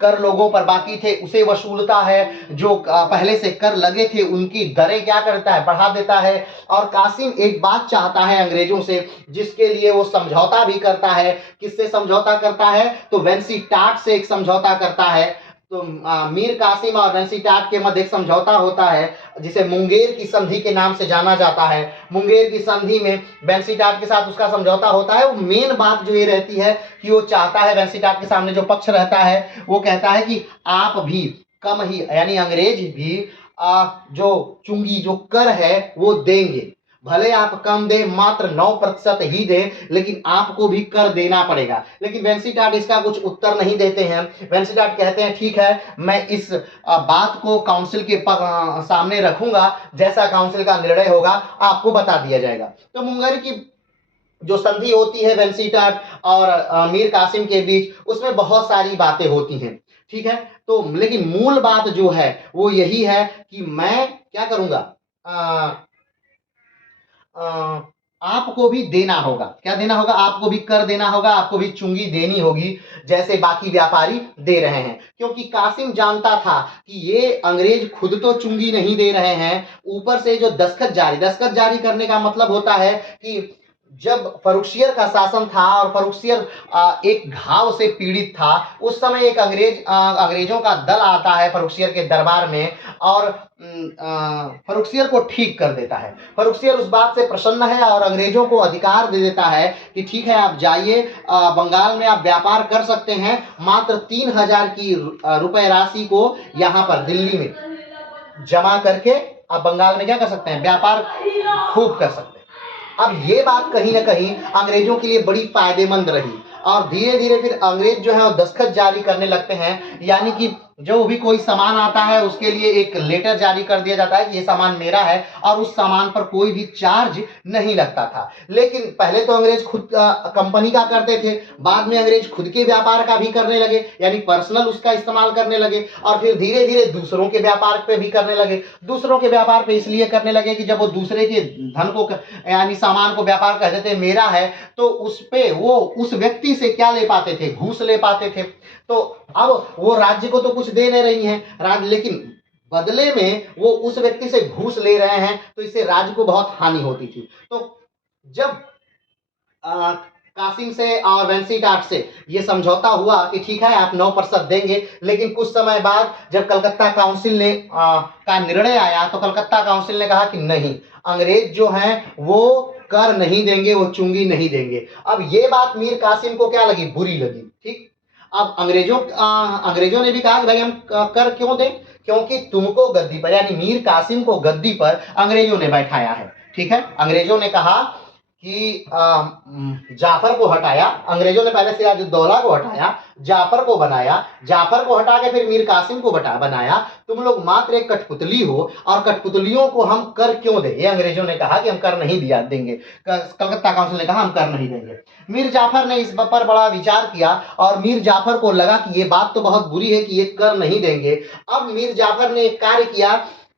कर लोगों पर बाकी थे उसे वसूलता है, जो पहले से कर लगे थे उनकी दरें क्या करता है, बढ़ा देता है। और कासिम एक बात चाहता है अंग्रेजों से, जिसके लिए वो समझौता भी करता है। किससे समझौता करता है? तो वेंसीटाट से एक समझौता करता है। तो मीर कासिम और वेंसीटाट के मध्य एक समझौता होता है जिसे मुंगेर की संधि के नाम से जाना जाता है। मुंगेर की संधि में वेंसीटाट के साथ उसका समझौता होता है। वो मेन बात जो ये रहती है कि वो चाहता है, वेंसीटाट के सामने जो पक्ष रहता है वो कहता है कि आप भी कम ही, यानी अंग्रेज भी जो चुंगी जो कर है वो देंगे, भले आप कम दे, मात्र 9% ही दे, लेकिन आपको भी कर देना पड़ेगा। लेकिन वेंसीटाट इसका कुछ उत्तर नहीं देते हैं। वेंसीटाट कहते हैं ठीक है, मैं इस बात को काउंसिल के सामने रखूंगा, जैसा काउंसिल का निर्णय होगा आपको बता दिया जाएगा। तो मुंगेर की जो संधि होती है वेंसीटाट और मीर कासिम के बीच, उसमें बहुत सारी बातें होती हैं, ठीक है। तो लेकिन मूल बात जो है वो यही है कि मैं क्या करूंगा, आपको भी देना होगा। क्या देना होगा? आपको भी कर देना होगा, आपको भी चुंगी देनी होगी, जैसे बाकी व्यापारी दे रहे हैं। क्योंकि कासिम जानता था कि ये अंग्रेज खुद तो चुंगी नहीं दे रहे हैं, ऊपर से जो दस्तखत जारी करने का मतलब होता है कि जब फरुखसियर का शासन था और फरुखसियर एक घाव से पीड़ित था, उस समय एक अंग्रेजों का दल आता है फरुखसियर के दरबार में और फरुखसियर को ठीक कर देता है। फरुखसियर उस बात से प्रसन्न है और अंग्रेजों को अधिकार दे देता है कि ठीक है, आप जाइए, बंगाल में आप व्यापार कर सकते हैं, मात्र 3000 की रुपए राशि को यहाँ पर दिल्ली में जमा करके आप बंगाल में क्या कर सकते हैं, व्यापार खूब कर सकते हैं। अब ये बात कहीं ना कहीं अंग्रेजों के लिए बड़ी फायदेमंद रही और धीरे धीरे फिर अंग्रेज जो है वो दस्तखत जारी करने लगते हैं, यानी कि जो भी कोई सामान आता है उसके लिए एक लेटर जारी कर दिया जाता है कि ये सामान मेरा है, और उस सामान पर कोई भी चार्ज नहीं लगता था। लेकिन पहले तो अंग्रेज खुद कंपनी का करते थे, बाद में अंग्रेज खुद के व्यापार का भी करने लगे, यानी पर्सनल उसका इस्तेमाल करने लगे, और फिर धीरे धीरे दूसरों के व्यापार पे भी करने लगे। दूसरों के व्यापार पे इसलिए करने लगे कि जब वो दूसरे के धन को यानी सामान को व्यापार कहते थे मेरा है, तो उस पे वो उस व्यक्ति से क्या ले पाते थे, घूस ले पाते थे। तो अब वो राज्य को तो कुछ दे नहीं रही हैं राज्य, लेकिन बदले में वो उस व्यक्ति से घूस ले रहे हैं, तो इससे राज्य को बहुत हानि होती थी। तो जब कासिम से और वेंसीटाट से ये समझौता हुआ कि ठीक है आप 9% देंगे, लेकिन कुछ समय बाद जब कलकत्ता काउंसिल ने का निर्णय आया, तो कलकत्ता काउंसिल ने कहा कि नहीं, अंग्रेज जो हैं वो कर नहीं देंगे, वो चुंगी नहीं देंगे। अब ये बात मीर कासिम को क्या लगी, बुरी लगी। ठीक, अब अंग्रेजों ने भी कहा कि भाई हम कर क्यों दें, क्योंकि तुमको गद्दी पर, यानी मीर कासिम को गद्दी पर अंग्रेजों ने बैठाया है। ठीक है, अंग्रेजों ने कहा कि जाफर को हटाया, अंग्रेजों ने पहले सिराजुद्दौला को हटाया, जाफर को बनाया, जाफर को हटा के फिर मीर कासिम को बनाया, तुम लोग मात्र एक कठपुतली हो और कठपुतलियों को हम कर क्यों दें। ये अंग्रेजों ने कहा कि हम कर नहीं दिया देंगे, कलकत्ता काउंसिल ने कहा हम कर नहीं देंगे। मीर जाफर ने इस पर बड़ा विचार किया और मीर जाफर को लगा कि ये बात तो बहुत बुरी है कि ये कर नहीं देंगे। अब मीर जाफर ने एक कार्य किया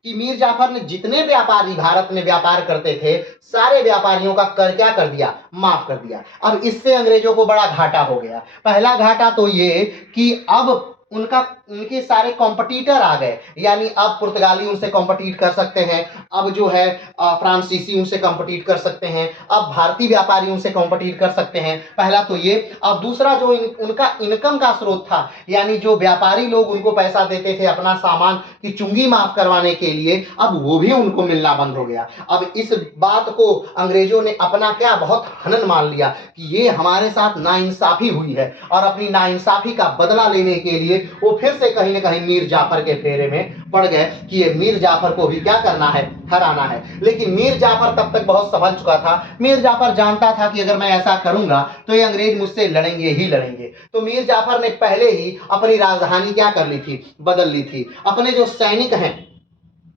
कि मीर जाफर ने जितने व्यापारी भारत में व्यापार करते थे, सारे व्यापारियों का कर क्या कर दिया, माफ कर दिया। अब इससे अंग्रेजों को बड़ा घाटा हो गया। पहला घाटा तो ये कि अब उनके सारे कॉम्पिटिटर आ गए, यानी अब पुर्तगाली उनसे कॉम्पिटिट कर सकते हैं, अब जो है फ्रांसीसी उनसे कॉम्पिटिट कर सकते हैं, अब भारतीय व्यापारी उनसे कॉम्पिटिट कर सकते हैं। पहला तो ये। अब दूसरा जो उनका इनकम का स्रोत था, यानी जो व्यापारी लोग उनको पैसा देते थे अपना सामान की चुंगी माफ करवाने के लिए, अब वो भी उनको मिलना बंद हो गया। अब इस बात को अंग्रेजों ने अपना क्या बहुत हनन मान लिया कि ये हमारे साथ नाइंसाफी हुई है, और अपनी नाइंसाफी का बदला लेने के लिए वो फिर से कहीं ना कहीं मीर जाफर के फेरे में पड़ गए कि ये मीर जाफर को भी क्या करना है, हराना है। लेकिन मीर जाफर तब तक बहुत संभल चुका था। मीर जाफर जानता था कि अगर मैं ऐसा करूंगा तो ये अंग्रेज मुझसे लड़ेंगे ही लड़ेंगे। तो मीर जाफर ने पहले ही अपनी राजधानी क्या कर ली थी, बदल ली थी। अपने जो सैनिक हैं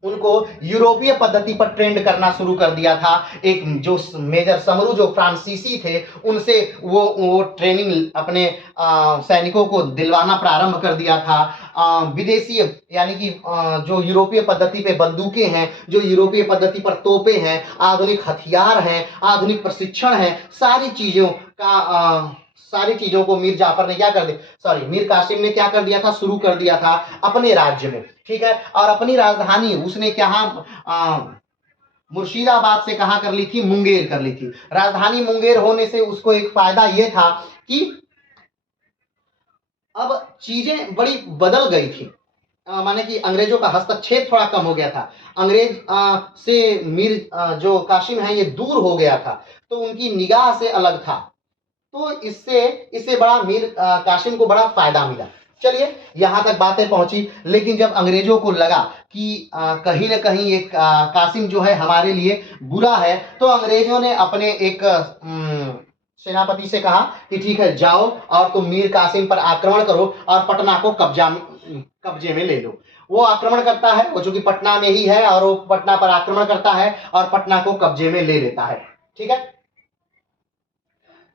उनको यूरोपीय पद्धति पर ट्रेंड करना शुरू कर दिया था। एक जो मेजर समरू जो फ्रांसीसी थे, उनसे वो ट्रेनिंग अपने सैनिकों को दिलवाना प्रारंभ कर दिया था। विदेशी यानी कि जो यूरोपीय पद्धति पे बंदूकें हैं, जो यूरोपीय पद्धति पर तोपें हैं, आधुनिक हथियार हैं, आधुनिक प्रशिक्षण है, सारी चीजों को मीर जाफर ने क्या कर दिया, सॉरी मीर कासिम ने क्या कर दिया था, शुरू कर दिया था अपने राज्य में। ठीक है, और अपनी राजधानी उसने क्या मुर्शिदाबाद से कहा कर ली थी, मुंगेर कर ली थी। राजधानी मुंगेर होने से उसको एक फायदा यह था कि अब चीजें बड़ी बदल गई थी। माने कि अंग्रेजों का हस्तक्षेप थोड़ा कम हो गया था। अंग्रेज से मीर जो कासिम है ये दूर हो गया था, तो उनकी निगाह से अलग था। तो इससे बड़ा मीर कासिम को बड़ा फायदा मिला। चलिए यहां तक बातें पहुंची, लेकिन जब अंग्रेजों को लगा कि कहीं ना कहीं एक कासिम जो है हमारे लिए बुरा है, तो अंग्रेजों ने अपने एक सेनापति से कहा कि ठीक है, जाओ और तुम मीर कासिम पर आक्रमण करो और पटना को कब्जे में ले लो। वो आक्रमण करता है, वो चूंकि पटना में ही है, और वो पटना पर आक्रमण करता है और पटना को कब्जे में ले लेता है। ठीक है,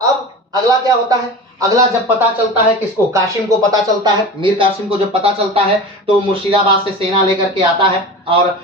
अब अगला क्या होता है, अगला जब पता चलता है किसको, कासिम को पता चलता है, मीर कासिम को जब पता चलता है, तो मुर्शिदाबाद से सेना लेकर के आता है और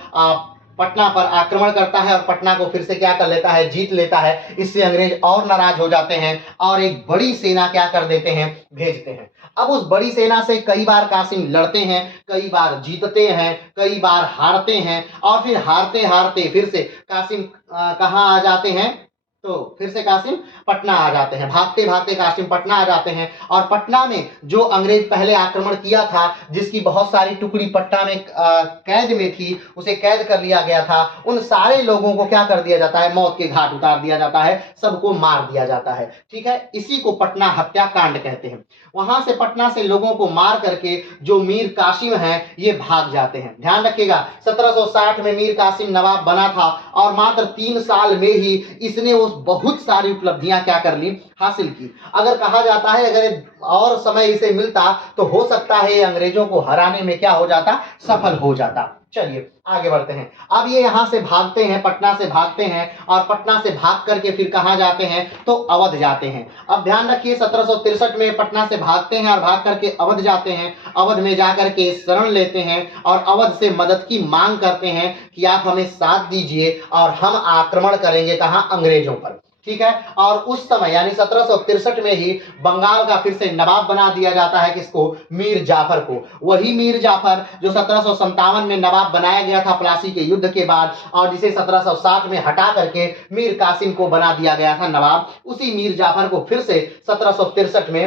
पटना पर आक्रमण करता है और पटना को फिर से क्या कर लेता है, जीत लेता है। इससे अंग्रेज और नाराज हो जाते हैं और एक बड़ी सेना क्या कर देते हैं, भेजते हैं। अब उस बड़ी सेना से कई बार कासिम लड़ते हैं, कई बार जीतते हैं, कई बार हारते हैं, और फिर हारते हारते फिर से कासिम कहाँ आ जाते हैं, तो फिर से कासिम पटना आ जाते हैं। भागते भागते कासिम पटना आ जाते हैं, और पटना में जो अंग्रेज पहले आक्रमण किया था, जिसकी बहुत सारी टुकड़ी पटना में कैद में थी, उसे कैद कर लिया गया था, उन सारे लोगों को क्या कर दिया जाता है, मौत के घाट उतार दिया जाता है, सबको मार दिया जाता है। ठीक है, इसी को पटना हत्याकांड कहते हैं। वहां से पटना से लोगों को मार करके जो मीर कासिम है ये भाग जाते हैं। ध्यान रखिएगा, 1760 में मीर कासिम नवाब बना था, और मात्र 3 साल में ही इसने उस बहुत सारी उपलब्धियां क्या कर ली, हासिल की। अगर कहा जाता है अगर और समय इसे मिलता तो हो सकता है अंग्रेजों को हराने में क्या हो जाता, सफल हो जाता। चलिए आगे बढ़ते हैं। अब ये यहां से भागते हैं, पटना से भागते हैं, और पटना से भाग करके फिर कहां जाते हैं, तो अवध जाते हैं। अब ध्यान रखिए, 1763 में पटना से भागते हैं और भाग करके अवध जाते हैं। अवध में जाकर के शरण लेते हैं और अवध से मदद की मांग करते हैं कि आप हमें साथ दीजिए और हम आक्रमण करेंगे कहां, अंग्रेजों पर। ठीक है, और उस समय यानी 1763 में ही बंगाल का फिर से नवाब बना दिया जाता है, किसको, मीर जाफर को। वही मीर जाफर जो 1757 में नवाब बनाया गया था प्लासी के युद्ध के बाद, और जिसे 1760 में हटा करके मीर कासिम को बना दिया गया था नवाब, उसी मीर जाफर को फिर से 1763 में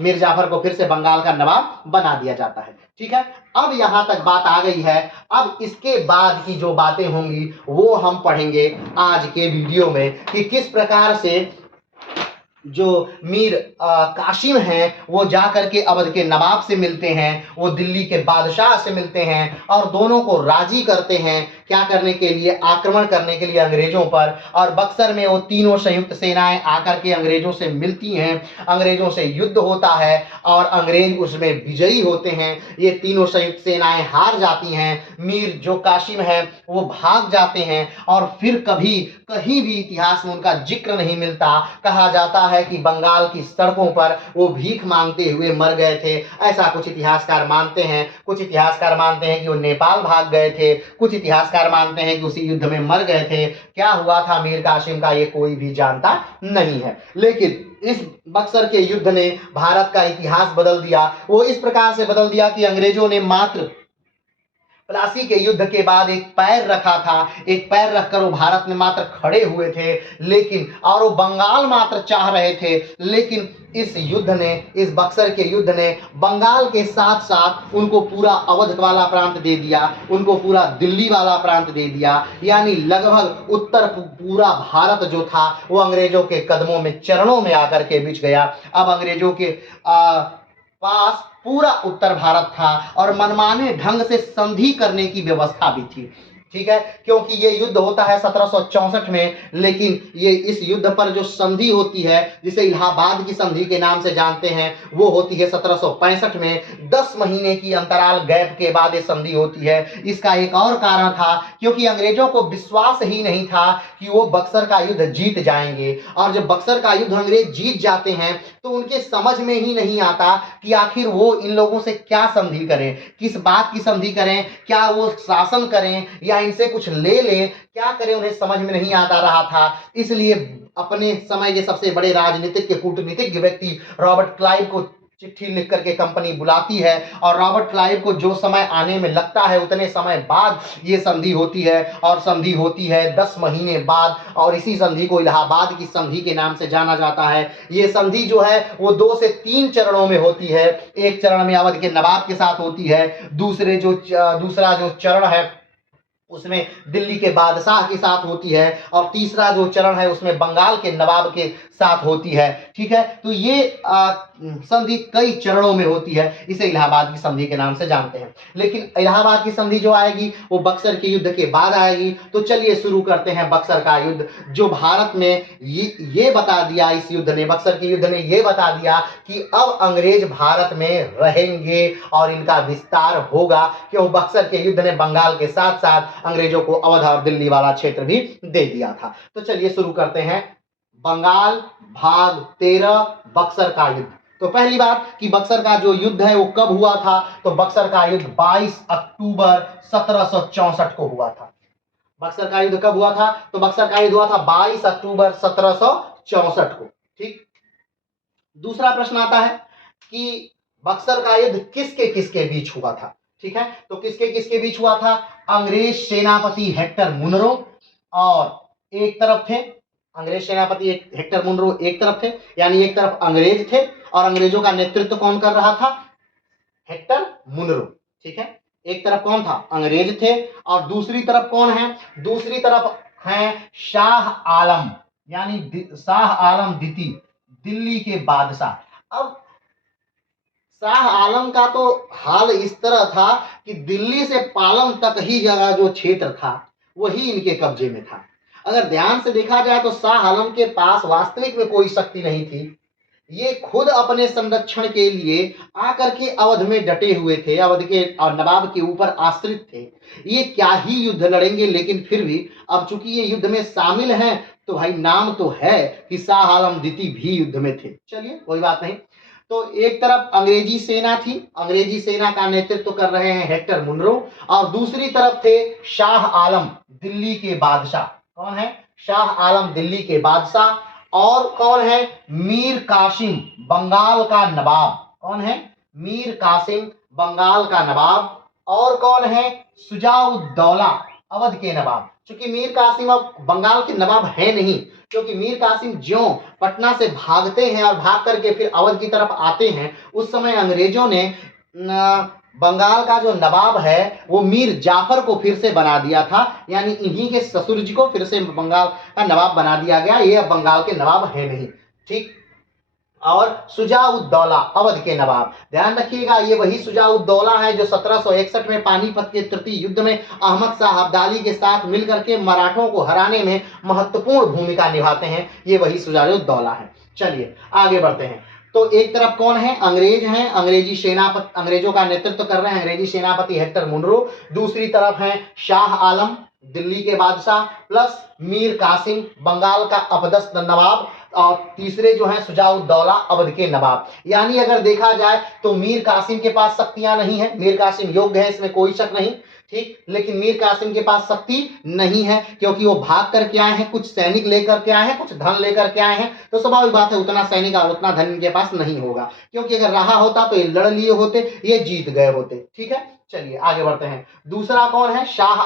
मीर जाफर को फिर से बंगाल का नवाब बना दिया जाता है। ठीक है, अब यहां तक बात आ गई है। अब इसके बाद की जो बातें होंगी वो हम पढ़ेंगे आज के वीडियो में, कि किस प्रकार से जो मीर कासिम हैं वो जाकर के अवध के नवाब से मिलते हैं, वो दिल्ली के बादशाह से मिलते हैं, और दोनों को राजी करते हैं क्या करने के लिए, आक्रमण करने के लिए अंग्रेजों पर। और बक्सर में वो तीनों संयुक्त सेनाएं आकर के अंग्रेजों से मिलती हैं, अंग्रेजों से युद्ध होता है और अंग्रेज उसमें विजयी होते हैं। ये तीनों संयुक्त सेनाएं हार जाती हैं, मीर जो कासिम है वो भाग जाते हैं, और फिर कभी कहीं भी इतिहास में उनका जिक्र नहीं मिलता। कहा जाता है कि बंगाल की सड़कों पर वो भीख मांगते हुए मर गए थे, ऐसा कुछ इतिहासकार मानते हैं। कुछ इतिहासकार मानते हैं कि वो नेपाल भाग गए थे, कुछ इतिहासकार मानते हैं कि उसी युद्ध में मर गए थे। क्या हुआ था मीर कासिम का ये कोई भी जानता नहीं है, लेकिन इस बक्सर के युद्ध ने भारत का इतिहास बदल दिया। वो इस प्रकार से बदल दिया कि अंग्रेजों ने मात्र प्लासी के युद्ध के बाद एक पैर रखा था, एक पैर रखकर वो भारत में मात्र खड़े हुए थे, लेकिन और वो बंगाल मात्र चाह रहे थे। लेकिन इस युद्ध ने, इस बक्सर के युद्ध ने बंगाल के साथ साथ उनको पूरा अवध वाला प्रांत दे दिया, उनको पूरा दिल्ली वाला प्रांत दे दिया, यानी लगभग उत्तर पूरा भारत जो था वो अंग्रेजों के कदमों में, चरणों में आकर के बिछ गया। अब अंग्रेजों के पास पूरा उत्तर भारत था और मनमाने ढंग से संधि करने की व्यवस्था भी थी। ठीक है, क्योंकि ये युद्ध होता है 1764 में, लेकिन ये इस युद्ध पर जो संधि होती है, जिसे इलाहाबाद की संधि के नाम से जानते हैं, वो होती है 1765 में। 10 महीने की अंतराल गैप के बाद ये संधि होती है। इसका एक और कारण था, क्योंकि अंग्रेजों को विश्वास ही नहीं था कि वो बक्सर का युद्ध जीत जाएंगे, और जब बक्सर का युद्ध अंग्रेज जीत जाते हैं तो उनके समझ में ही नहीं आता कि आखिर वो इन लोगों से क्या संधि करें, किस बात की संधि करें, क्या वो शासन करें या इनसे कुछ ले लें, क्या करें, उन्हें समझ में नहीं आता रहा था। इसलिए अपने समय के सबसे बड़े राजनीतिक कूटनीतिज्ञ व्यक्ति रॉबर्ट क्लाइव को चिट्ठी लिख करके कंपनी बुलाती है, और रॉबर्ट क्लाइव को जो समय आने में लगता है उतने समय बाद ये संधि होती है, और संधि होती है 10 महीने बाद, और इसी संधि को इलाहाबाद की संधि के नाम से जाना जाता है। ये संधि जो है वो 2 से 3 चरणों में होती है। एक चरण में अवध के नवाब के साथ होती है, दूसरा जो चरण है उसमें दिल्ली के बादशाह के साथ होती है, और तीसरा जो चरण है उसमें बंगाल के नवाब के साथ होती है। ठीक है, तो ये संधि कई चरणों में होती है, इसे इलाहाबाद की संधि के नाम से जानते हैं। लेकिन इलाहाबाद की संधि जो आएगी वो बक्सर के युद्ध के बाद आएगी। तो चलिए शुरू करते हैं बक्सर का युद्ध, जो भारत में ये बता दिया, इस युद्ध ने, बक्सर के युद्ध ने ये बता दिया कि अब अंग्रेज भारत में रहेंगे और इनका विस्तार होगा, क्यों बक्सर के युद्ध ने बंगाल के साथ साथ अंग्रेजों को अवध और दिल्ली वाला क्षेत्र भी दे दिया था। तो चलिए शुरू करते हैं बंगाल भाग 13 बक्सर का युद्ध। तो पहली बात कि बक्सर का जो युद्ध है वो कब हुआ था, तो बक्सर का युद्ध 22 अक्टूबर 1764 को हुआ था। बक्सर का युद्ध कब हुआ था, तो बक्सर का युद्ध हुआ था 22 अक्टूबर 1764 को। ठीक, दूसरा प्रश्न आता है कि बक्सर का युद्ध किसके किसके बीच हुआ था। ठीक है, तो किसके किसके बीच हुआ था, अंग्रेज सेनापति हेक्टर मुनरो और एक तरफ थे, अंग्रेज सेनापति हेक्टर मुनरो एक तरफ थे, यानी एक तरफ अंग्रेज थे और अंग्रेजों का नेतृत्व कौन कर रहा था, हेक्टर मुनरो। ठीक है, एक तरफ कौन था, अंग्रेज थे, और दूसरी तरफ कौन है, दूसरी तरफ है शाह आलम, यानी शाह आलम द्वितीय, दिल्ली के बादशाह। अब शाह आलम का तो हाल इस तरह था कि दिल्ली से पालम तक ही जगह जो क्षेत्र था वही इनके कब्जे में था। अगर ध्यान से देखा जाए तो शाह आलम के पास वास्तविक में कोई शक्ति नहीं थी, ये खुद अपने संरक्षण के लिए आकर के अवध में डटे हुए थे, अवध के और नवाब के ऊपर आश्रित थे। ये क्या ही युद्ध लड़ेंगे, लेकिन फिर भी अब चूंकि ये युद्ध में शामिल हैं तो भाई नाम तो है कि शाह आलम द्वितीय भी युद्ध में थे। चलिए कोई बात नहीं। तो एक तरफ अंग्रेजी सेना थी, अंग्रेजी सेना का नेतृत्व कर रहे हैं हेक्टर मुनरो, और दूसरी तरफ थे शाह आलम दिल्ली के बादशाह। कौन है, शाह आलम दिल्ली के बादशाह, और कौन है, मीर कासिम बंगाल का नवाब। कौन है, मीर कासिम बंगाल का नवाब, और कौन है, सुजाउद्दौला अवध के नवाब। चूंकि मीर कासिम अब बंगाल के नवाब है नहीं, क्योंकि मीर कासिम ज्यों पटना से भागते हैं और भाग करके फिर अवध की तरफ आते हैं, उस समय अंग्रेजों ने बंगाल का जो नवाब है वो मीर जाफर को फिर से बना दिया था, यानी इन्हीं के ससुर जी को फिर से बंगाल का नवाब बना दिया गया, ये अब बंगाल के नवाब है नहीं। ठीक, और सुजाउद्दौला अवध के नवाब, ध्यान रखिएगा ये वही सुजाउद्दौला है जो 1761 में पानीपत के तृतीय युद्ध में अहमद शाह अब्दाली के साथ मिलकर के मराठों को हराने में महत्वपूर्ण भूमिका निभाते हैं, ये वही सुजाउद्दौला है। चलिए आगे बढ़ते हैं। तो एक तरफ कौन है, अंग्रेज हैं, अंग्रेजी सेनापति, अंग्रेजों का नेतृत्व कर रहे हैं अंग्रेजी सेनापति हेक्टर मुनरो, दूसरी तरफ है शाह आलम दिल्ली के बादशाह प्लस मीर कासिम बंगाल का अपदस्थ नवाब, और तीसरे जो है सुजाउद्दौला अवध के नवाब। यानी अगर देखा जाए तो मीर कासिम के पास शक्तियां नहीं है, मीर कासिम योग्य है इसमें कोई शक नहीं। ठीक, लेकिन मीर कासिम के पास शक्ति नहीं है, क्योंकि वो भाग करके आए हैं, कुछ सैनिक लेकर के आए हैं, कुछ धन लेकर के आए हैं, तो स्वाभाविक बात है उतना सैनिक और उतना धन इनके पास नहीं होगा, क्योंकि अगर रहा होता तो ये लड़ लिए होते, ये जीत गए होते। ठीक है, चलिए आगे बढ़ते हैं। दूसरा कौन है, शाह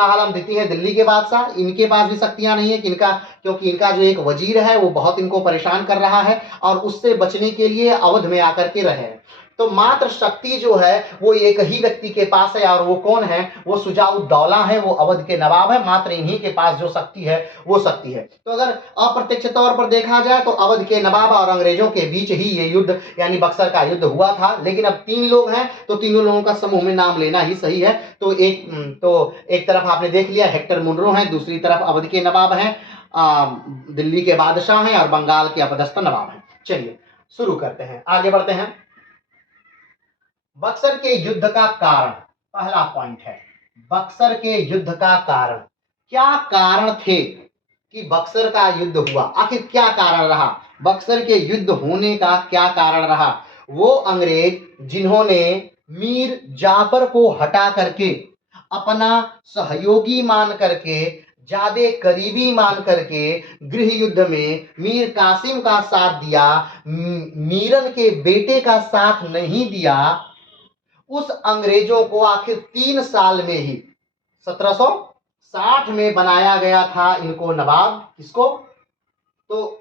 आलम द्वितीय है दिल्ली के बादशाह, इनके पास भी शक्तियां नहीं है कि क्योंकि इनका जो एक वजीर है वो बहुत इनको परेशान कर रहा है और उससे बचने के लिए अवध में आकर के रहे हैं। तो मात्र शक्ति जो है वो एक ही व्यक्ति के पास है, और वो कौन है? वो शुजा-उद-दौला है, वो अवध के नवाब है। मात्र इन्हीं के पास जो शक्ति है वो शक्ति है। तो अगर अप्रत्यक्ष तौर पर देखा जाए तो अवध के नवाब और अंग्रेजों के बीच ही ये युद्ध यानी बक्सर का युद्ध हुआ था। लेकिन अब 3 लोग हैं तो तीनों लोगों का समूह में नाम लेना ही सही है। तो एक तरफ आपने देख लिया हेक्टर मुनरो हैं, दूसरी तरफ अवध के नवाब हैं, दिल्ली के बादशाह हैं और बंगाल के अपदस्थ नवाब हैं। चलिए शुरू करते हैं, आगे बढ़ते हैं। बक्सर के युद्ध का कारण, पहला पॉइंट है बक्सर के युद्ध का कारण। क्या कारण थे कि बक्सर का युद्ध हुआ? आखिर क्या कारण रहा? बक्सर के युद्ध होने का क्या कारण रहा? वो अंग्रेज जिन्होंने मीर जाफर को हटा करके अपना सहयोगी मान करके, ज्यादा करीबी मान करके गृह युद्ध में मीर कासिम का साथ दिया, मीरन के बेटे का साथ नहीं दिया, उस अंग्रेजों को आखिर 3 साल में ही 1760 में बनाया गया था इनको नवाब। किसको? तो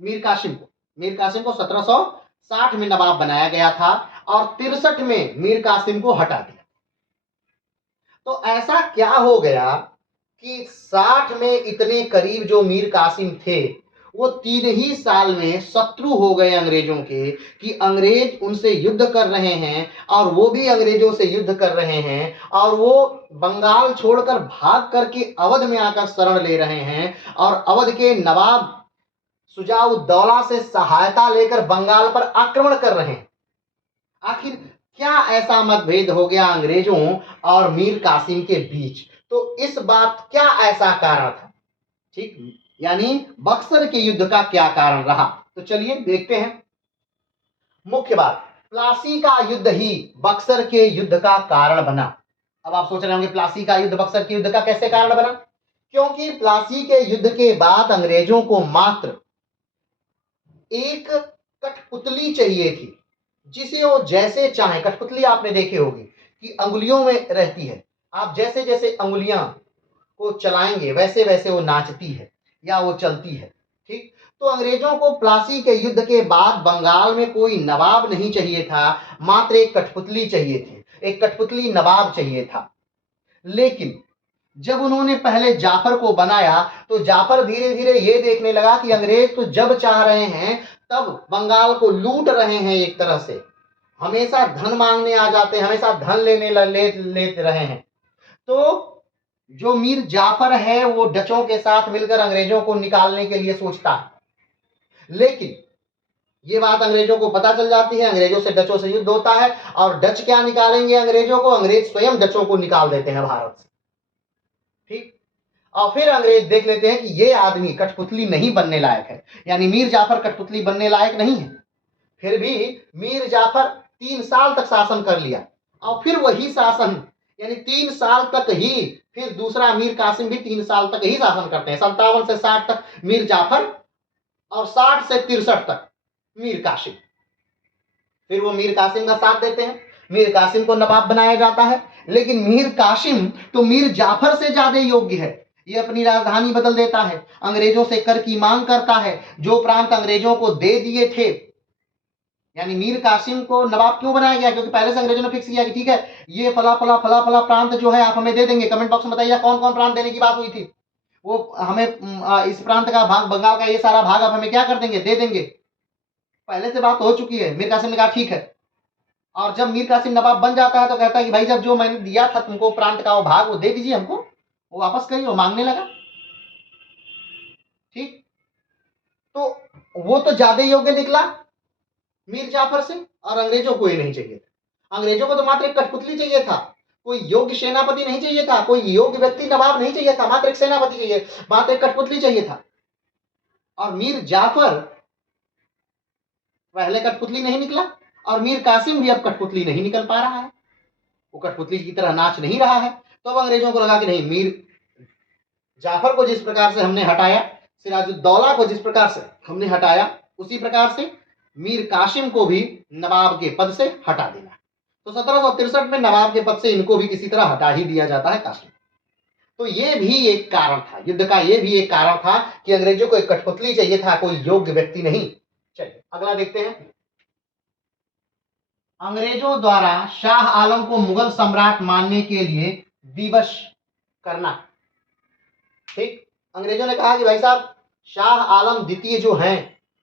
मीर कासिम को 1760 में नवाब बनाया गया था और 63 में मीर कासिम को हटा दिया। तो ऐसा क्या हो गया कि 60 में इतने करीब जो मीर कासिम थे वो 3 ही साल में शत्रु हो गए अंग्रेजों के, कि अंग्रेज उनसे युद्ध कर रहे हैं और वो भी अंग्रेजों से युद्ध कर रहे हैं, और वो बंगाल छोड़कर भाग करके अवध में आकर शरण ले रहे हैं, और अवध के नवाब शुजा-उद-दौला से सहायता लेकर बंगाल पर आक्रमण कर रहे हैं। आखिर क्या ऐसा मतभेद हो गया अंग्रेजों और मीर कासिम के बीच? तो इस बात क्या ऐसा कारण था? ठीक, यानी बक्सर के युद्ध का क्या कारण रहा? तो चलिए देखते हैं। मुख्य बात, प्लासी का युद्ध ही बक्सर के युद्ध का कारण बना। अब आप सोच रहे होंगे प्लासी का युद्ध बक्सर के युद्ध का कैसे कारण बना? क्योंकि प्लासी के युद्ध के बाद अंग्रेजों को मात्र एक कठपुतली चाहिए थी, जिसे वो जैसे चाहे, कठपुतली आपने देखी होगी कि अंगुलियों में रहती है, आप जैसे जैसे अंगुलियां को चलाएंगे वैसे वैसे वो नाचती है या वो चलती है। ठीक, तो अंग्रेजों को प्लासी के युद्ध के बाद बंगाल में कोई नवाब नहीं चाहिए था, मात्र एक कठपुतली चाहिए थी, एक कठपुतली नवाब चाहिए था। लेकिन जब उन्होंने पहले जाफर को बनाया तो जाफर धीरे धीरे ये देखने लगा कि अंग्रेज तो जब चाह रहे हैं तब बंगाल को लूट रहे हैं, एक तरह से हमेशा धन मांगने आ जाते हैं, हमेशा धन लेते रहे हैं। तो जो मीर जाफर है वो डचों के साथ मिलकर अंग्रेजों को निकालने के लिए सोचता है, लेकिन ये बात अंग्रेजों को पता चल जाती है, अंग्रेजों से डचों से युद्ध होता है, और डच क्या निकालेंगे अंग्रेजों को? अंग्रेज स्वयं डचों को निकाल देते हैं भारत से। ठीक, और फिर अंग्रेज देख लेते हैं कि ये आदमी कठपुतली नहीं बनने लायक है, यानी मीर जाफर कठपुतली बनने लायक नहीं है। फिर भी मीर जाफर 3 साल तक शासन कर लिया, और फिर वही शासन यानी 3 साल तक ही फिर दूसरा मीर कासिम भी 3 साल तक ही शासन करते हैं। 57 से 60 तक मीर जाफर और 60 से 63 तक मीर कासिम। फिर वो मीर कासिम का साथ देते हैं, मीर कासिम को नवाब बनाया जाता है। लेकिन मीर कासिम तो मीर जाफर से ज्यादा योग्य है, ये अपनी राजधानी बदल देता है, अंग्रेजों से कर की मांग करता है, जो प्रांत अंग्रेजों को दे दिए थे। यानी मीर कासिम को नवाब क्यों बनाया गया? क्योंकि पहले से अंग्रेजों ने फिक्स किया कि ठीक है ये फला फला फला फला प्रांत जो है आप हमें दे देंगे। कमेंट बॉक्स में बताइए कौन कौन प्रांत देने की बात हुई थी। वो हमें इस प्रांत का भाग, बंगाल का ये सारा भाग आप हमें क्या कर देंगे? दे देंगे। पहले से बात हो चुकी है। मीर कासिम ने कहा ठीक है, और जब मीर कासिम नवाब बन जाता है तो कहता है कि भाई जब जो मैंने दिया था तुमको प्रांत का वो भाग वो दे दीजिए हमको, वो वापस करिए। वो मांगने लगा। ठीक, तो वो तो ज्यादा योग्य निकला मीर जाफर से, और अंग्रेजों को ये नहीं चाहिए था। अंग्रेजों को तो मात्र एक कठपुतली चाहिए था, कोई योग्य सेनापति नहीं चाहिए था, कोई योग्य व्यक्ति नवाब नहीं चाहिए था, मात्र एक सेनापति चाहिए, मात्र एक कठपुतली चाहिए था। और मीर जाफर पहले कठपुतली नहीं निकला, और मीर कासिम भी अब कठपुतली नहीं निकल पा रहा है, वो कठपुतली की तरह नाच नहीं रहा है। तो अब अंग्रेजों को लगा कि नहीं, मीर जाफर को जिस प्रकार से हमने हटाया, सिराजुद्दौला को जिस प्रकार से हमने हटाया, उसी प्रकार से मीर कासिम को भी नवाब के पद से हटा देना। तो 1763 में नवाब के पद से इनको भी किसी तरह हटा ही दिया जाता है कासिम। तो ये भी एक कारण था युद्ध का, ये भी एक कारण था कि अंग्रेजों को एक कठपुतली चाहिए था, कोई योग्य व्यक्ति नहीं। चलिए अगला देखते हैं। अंग्रेजों द्वारा शाह आलम को मुगल सम्राट मानने के लिए विवश करना। ठीक, अंग्रेजों ने कहा कि भाई साहब शाह आलम द्वितीय जो हैं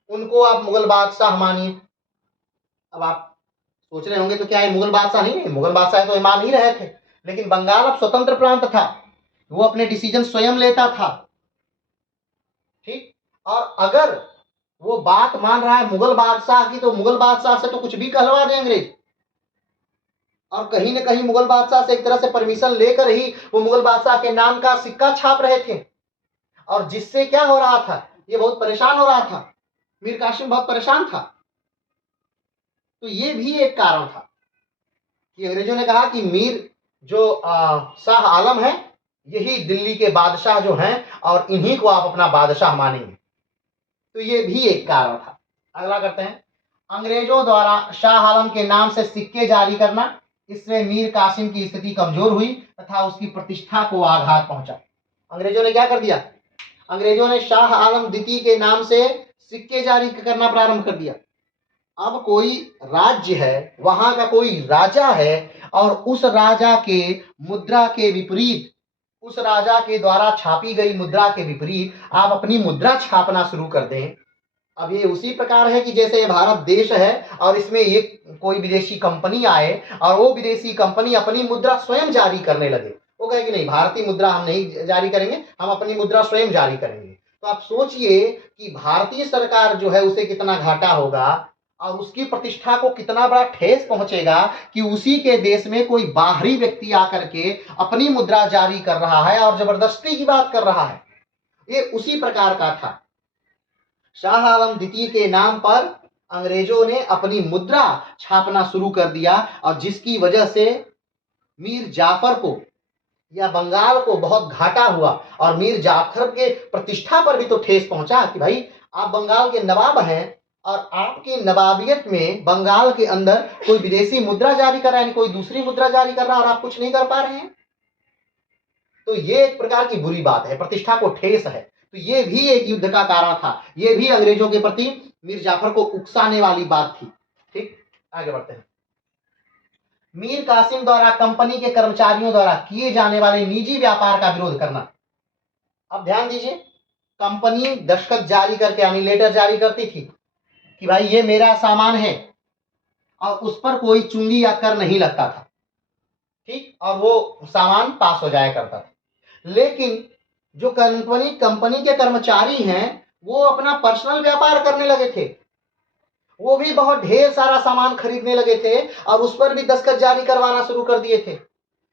उनको आप मुगल बादशाह मानिए। अब आप सोच रहे होंगे तो क्या ये मुगल बादशाह नहीं है? मुगल बादशाह तो ये मान ही रहे थे, लेकिन बंगाल अब स्वतंत्र प्रांत था, वो अपने डिसीजन स्वयं लेता था। ठीक, और अगर वो बात मान रहा है मुगल बादशाह की, तो मुगल बादशाह से तो कुछ भी कहलवा दे अंग्रेज, और कहीं न कहीं मुगल बादशाह से एक तरह से परमिशन लेकर ही वो मुगल बादशाह के नाम का सिक्का छाप रहे थे, और जिससे क्या हो रहा था, ये बहुत परेशान हो रहा था, मीर कासिम बहुत परेशान था। तो ये भी एक कारण था कि अंग्रेजों ने कहा कि मीर जो शाह आलम है यही दिल्ली के बादशाह जो हैं, और इन्हीं को आप अपना बादशाह मानेंगे। तो ये भी एक कारण था। अगला करते हैं। अंग्रेजों द्वारा शाह आलम के नाम से सिक्के जारी करना, इससे मीर कासिम की स्थिति कमजोर हुई तथा उसकी प्रतिष्ठा को आघात पहुंचा। अंग्रेजों ने क्या कर दिया? अंग्रेजों ने शाह आलम द्वितीय के नाम से सिक्के जारी करना प्रारंभ कर दिया। अब कोई राज्य है, वहां का कोई राजा है, और उस राजा के मुद्रा के विपरीत, उस राजा के द्वारा छापी गई मुद्रा के विपरीत आप अपनी मुद्रा छापना शुरू कर दें। अब ये उसी प्रकार है कि जैसे ये भारत देश है और इसमें एक कोई विदेशी कंपनी आए और वो विदेशी कंपनी अपनी मुद्रा स्वयं जारी करने लगे। वो कहे कि नहीं, भारतीय मुद्रा हम नहीं जारी करेंगे, हम अपनी मुद्रा स्वयं जारी करेंगे। तो आप सोचिए कि भारतीय सरकार जो है उसे कितना घाटा होगा और उसकी प्रतिष्ठा को कितना बड़ा ठेस पहुंचेगा कि उसी के देश में कोई बाहरी व्यक्ति आकर के अपनी मुद्रा जारी कर रहा है और जबरदस्ती की बात कर रहा है। ये उसी प्रकार का था। शाह आलम द्वितीय के नाम पर अंग्रेजों ने अपनी मुद्रा छापना शुरू कर दिया, और जिसकी वजह से मीर जाफर को या बंगाल को बहुत घाटा हुआ, और मीर जाफर के प्रतिष्ठा पर भी तो ठेस पहुंचा कि भाई आप बंगाल के नवाब हैं और आपकी नवाबियत में बंगाल के अंदर कोई विदेशी मुद्रा जारी कर रहा है, कोई दूसरी मुद्रा जारी कर रहा है और आप कुछ नहीं कर पा रहे हैं। तो ये एक प्रकार की बुरी बात है, प्रतिष्ठा को ठेस है। तो ये भी एक युद्ध का कारण था, ये भी अंग्रेजों के प्रति मीर जाफर को उकसाने वाली बात थी। ठीक, आगे बढ़ते हैं। मीर कासिम द्वारा कंपनी के कर्मचारियों द्वारा किए जाने वाले निजी व्यापार का विरोध करना। अब ध्यान दीजिए, कंपनी दस्तखत जारी करके यानी लेटर जारी करती थी कि भाई ये मेरा सामान है, और उस पर कोई चुंगी या कर नहीं लगता था। ठीक, और वो सामान पास हो जाया करता था। लेकिन जो कंपनी के कर्मचारी हैं वो अपना पर्सनल व्यापार करने लगे थे, वो भी बहुत ढेर सारा सामान खरीदने लगे थे और उस पर भी दस्तखत जारी करवाना शुरू कर दिए थे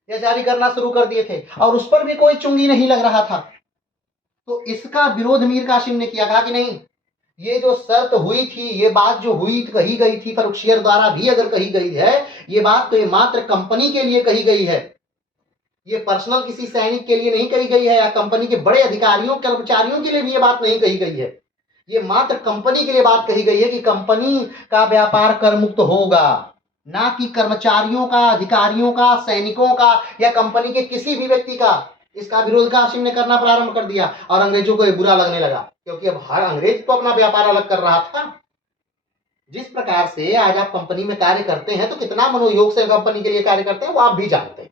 या जारी करना शुरू कर दिए थे, और उस पर भी कोई चुंगी नहीं लग रहा था। तो इसका विरोध मीर कासिम ने किया, कहा कि नहीं, ये जो शर्त हुई थी, ये बात जो हुई कही गई थी फर्रुखसियर द्वारा भी अगर कही गई है, ये बात तो ये मात्र कंपनी के लिए कही गई है, ये पर्सनल किसी सैनिक के लिए नहीं कही गई है या कंपनी के बड़े अधिकारियों कर्मचारियों के लिए भी ये बात नहीं कही गई है। ये मात्र कंपनी के लिए बात कही गई है कि कंपनी का व्यापार कर मुक्त होगा, ना कि कर्मचारियों का, अधिकारियों का, सैनिकों का या कंपनी के किसी भी व्यक्ति का। इसका विरोध कासिम ने करना प्रारंभ कर दिया और अंग्रेजों को ये बुरा लगने लगा, क्योंकि अब हर अंग्रेज तो अपना व्यापार अलग कर रहा था। जिस प्रकार से आज आप कंपनी में कार्य करते हैं तो कितना मनोयोग से कंपनी के लिए कार्य करते हैं वो आप भी जानते हैं।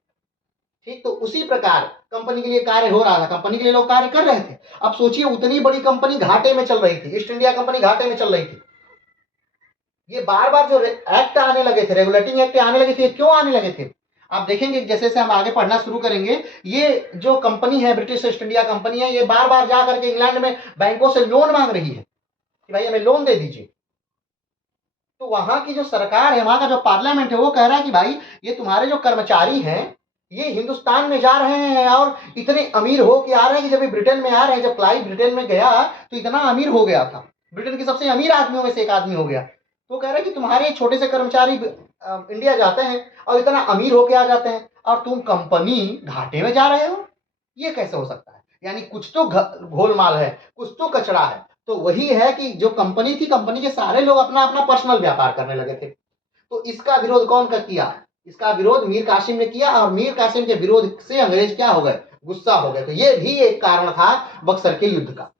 ठीक, तो उसी प्रकार कंपनी के लिए कार्य हो रहा था, कंपनी के लिए लोग कार्य कर रहे थे। अब सोचिए उतनी बड़ी कंपनी घाटे में चल रही थी, ईस्ट इंडिया कंपनी घाटे में चल रही थी। ये बार बार जो एक्ट आने लगे थे, रेगुलेटिंग एक्ट आने लगे थे, क्यों आने लगे थे? आप देखेंगे जैसे जैसे हम आगे पढ़ना शुरू करेंगे, ये जो कंपनी है ब्रिटिश ईस्ट इंडिया कंपनी है, ये बार बार जा करके इंग्लैंड में बैंकों से लोन मांग रही है कि भाई हमें लोन दे दीजिए। तो वहां की जो सरकार है, वहां का जो पार्लियामेंट है, वो कह रहा है कि भाई ये तुम्हारे जो कर्मचारी हैं ये हिंदुस्तान में जा रहे हैं और इतने अमीर हो के आ रहे हैं कि जब ये ब्रिटेन में आ रहे हैं, जब क्लाइव ब्रिटेन में गया तो इतना अमीर हो गया था, ब्रिटेन के सबसे अमीर आदमियों में से एक आदमी हो गया। तो कह रहे हैं कि तुम्हारे छोटे से कर्मचारी इंडिया जाते हैं और इतना अमीर होके आ जाते हैं और तुम कंपनी घाटे में जा रहे हो, ये कैसे हो सकता है? यानी कुछ तो घोलमाल है, कुछ तो कचरा है। तो वही है कि जो कंपनी थी, कंपनी के सारे लोग अपना अपना पर्सनल व्यापार करने लगे थे। तो इसका विरोध कौन कर किया? इसका विरोध मीर कासिम ने किया, और मीर कासिम के विरोध से अंग्रेज क्या हो गए? गुस्सा हो गए। तो ये भी एक कारण था बक्सर के युद्ध का।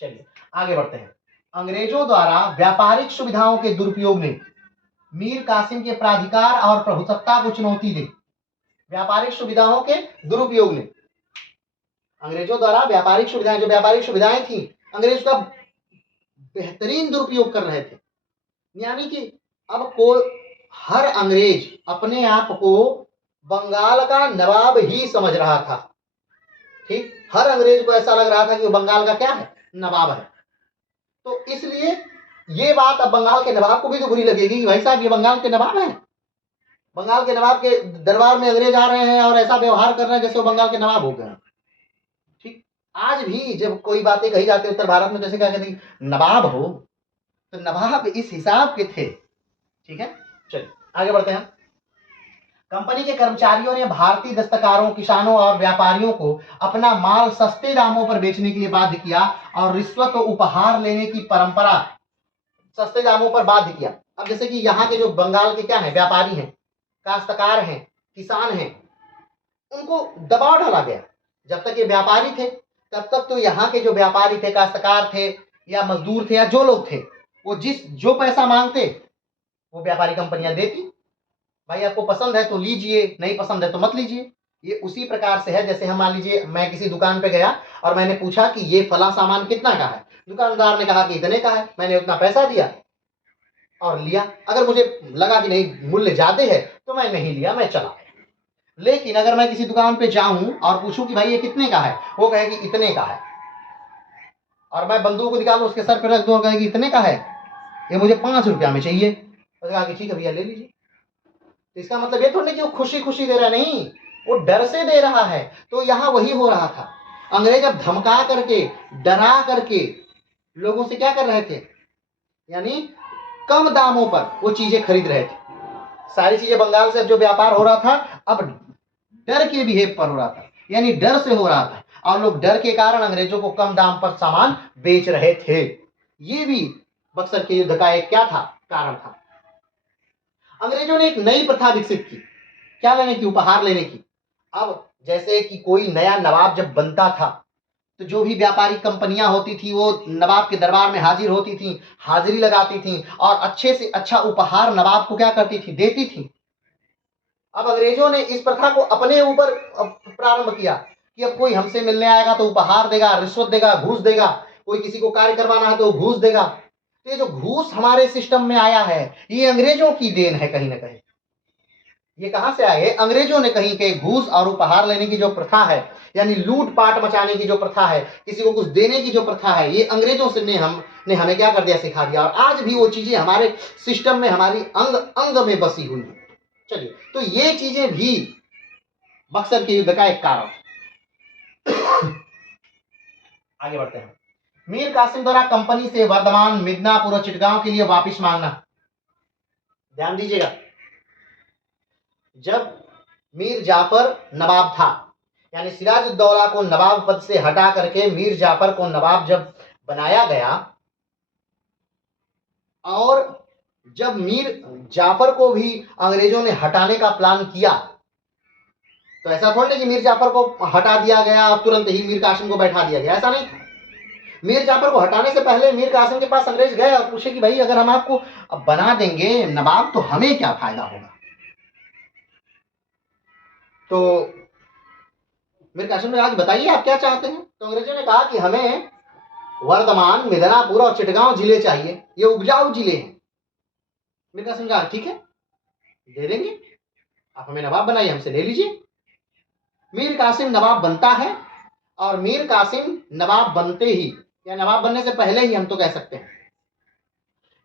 चलिए आगे बढ़ते हैं। अंग्रेजों द्वारा व्यापारिक सुविधाओं के दुरुपयोग ने मीर कासिम के प्राधिकार और प्रभुसत्ता को चुनौती दी। व्यापारिक सुविधाओं के दुरुपयोग ने, अंग्रेजों द्वारा व्यापारिक सुविधाएं, जो व्यापारिक सुविधाएं थी, अंग्रेज का बेहतरीन दुरुपयोग कर रहे थे। यानी कि अब को हर अंग्रेज अपने आप को बंगाल का नवाब ही समझ रहा था। ठीक, हर अंग्रेज को ऐसा लग रहा था कि वो बंगाल का क्या है, नवाब है। तो इसलिए ये बात अब बंगाल के नवाब को भी तो बुरी लगेगी कि भाई साहब ये बंगाल के नवाब हैं, बंगाल के नवाब के दरबार में अंग्रेज आ रहे हैं और ऐसा व्यवहार कर रहे हैं जैसे वो बंगाल के नवाब हो गए। ठीक, आज भी जब कोई बातें कही जाती है उत्तर भारत में, जैसे क्या कहते हैं नवाब हो, तो नवाब इस हिसाब के थे। ठीक है, चलिए आगे बढ़ते हैं। कंपनी के कर्मचारियों ने भारतीय दस्तकारों, किसानों और व्यापारियों को अपना माल सस्ते दामों पर बेचने के लिए बाध्य किया और रिश्वत और उपहार लेने की परंपरा सस्ते दामों पर बाध्य किया। अब जैसे कि यहाँ के जो बंगाल के क्या हैं, व्यापारी हैं, काश्तकार हैं, किसान हैं, उनको दबाव डाला गया। जब तक ये व्यापारी थे तब तक तो यहाँ के जो व्यापारी थे, काश्तकार थे या मजदूर थे या जो लोग थे, वो जो पैसा मांगते वो व्यापारी कंपनियां देती। भाई आपको पसंद है तो लीजिए, नहीं पसंद है तो मत लीजिए। ये उसी प्रकार से है जैसे हम मान लीजिए मैं किसी दुकान पे गया और मैंने पूछा कि ये फला सामान कितना का है, दुकानदार ने कहा कि इतने का है, मैंने उतना पैसा दिया और लिया। अगर मुझे लगा कि नहीं मूल्य ज्यादा है तो मैं नहीं लिया, मैं चला। लेकिन अगर मैं किसी दुकान पे जाऊं और पूछूं कि भाई ये कितने का है, वो कहे कि इतने का है, और मैं बंदूक को निकालूं उसके सर पे रख दूं और कहे कि इतने का है, ये मुझे 5 रुपया में चाहिए, तो कहा कि ठीक है भैया ले लीजिए। तो इसका मतलब ये थोड़ी कि वो खुशी खुशी दे रहा, नहीं, वो डर से दे रहा है। तो यहाँ वही हो रहा था, अंग्रेज अब धमका करके, डरा करके लोगों से क्या कर रहे थे, यानी कम दामों पर वो चीजें खरीद रहे थे। सारी चीजें बंगाल से जो व्यापार हो रहा था अब डर के बिहेव पर हो रहा था, यानी डर से हो रहा था, और लोग डर के कारण अंग्रेजों को कम दाम पर सामान बेच रहे थे। ये भी बक्सर के युद्ध का एक क्या था, कारण था। अंग्रेजों ने एक नई प्रथा विकसित की, क्या लेने की, उपहार लेने की। अब जैसे कि कोई नया नवाब जब बनता था तो जो भी व्यापारिक कंपनियां होती थी वो नवाब के दरबार में हाजिर होती थी, हाजिरी लगाती थी और अच्छे से अच्छा उपहार नवाब को क्या करती थी, देती थी। अब अंग्रेजों ने इस प्रथा को अपने ऊपर प्रारंभ किया कि अब कोई हमसे मिलने आएगा तो उपहार देगा, रिश्वत देगा, घूस देगा, कोई किसी को कार्य करवाना है तो घूस देगा। तो ये जो घूस हमारे सिस्टम में आया है ये अंग्रेजों की देन है कहीं ना कहीं। ये कहां से आए, अंग्रेजों ने कहीं के घूस और उपहार लेने की जो प्रथा है, यानी लूट पाट मचाने की जो प्रथा है, किसी को कुछ देने की जो प्रथा है, ये अंग्रेजों से ने हमें क्या कर दिया, सिखा दिया। और आज भी वो चीजें हमारे सिस्टम में, हमारी अंग अंग में बसी हुई है। चलिए, तो ये चीजें भी बक्सर के युद्ध का एक कारण। आगे बढ़ते हैं। मीर कासिम द्वारा कंपनी से वर्धमान, मिदनापुर और चिटगांव के लिए वापिस मांगना। ध्यान दीजिएगा, जब मीर जाफर नवाब था, यानी सिराजुद्दौला को नवाब पद से हटा करके मीर जाफर को नवाब जब बनाया गया, और जब मीर जाफर को भी अंग्रेजों ने हटाने का प्लान किया, तो ऐसा थोड़ा कि मीर जाफर को हटा दिया गया और तुरंत ही मीर कासिम को बैठा दिया गया, ऐसा नहीं था। मीर जाफर को हटाने से पहले मीर कासिम के पास अंग्रेज गए और पूछे कि भाई अगर हम आपको बना देंगे नवाब तो हमें क्या फायदा होगा। तो मीर कासिम ने कहा कि बताइए आप क्या चाहते हैं। तो अंग्रेजों ने कहा कि हमें वर्धमान, मिदनापुर और चिटगांव जिले चाहिए, ये उपजाऊ जिले हैं। मीर कासिम कहा ठीक है दे देंगे, आप हमें नवाब बनाइए, हमसे ले लीजिए। मीर कासिम नवाब बनता है, और मीर कासिम नवाब बनते ही, या नवाब बनने से पहले ही हम तो कह सकते हैं,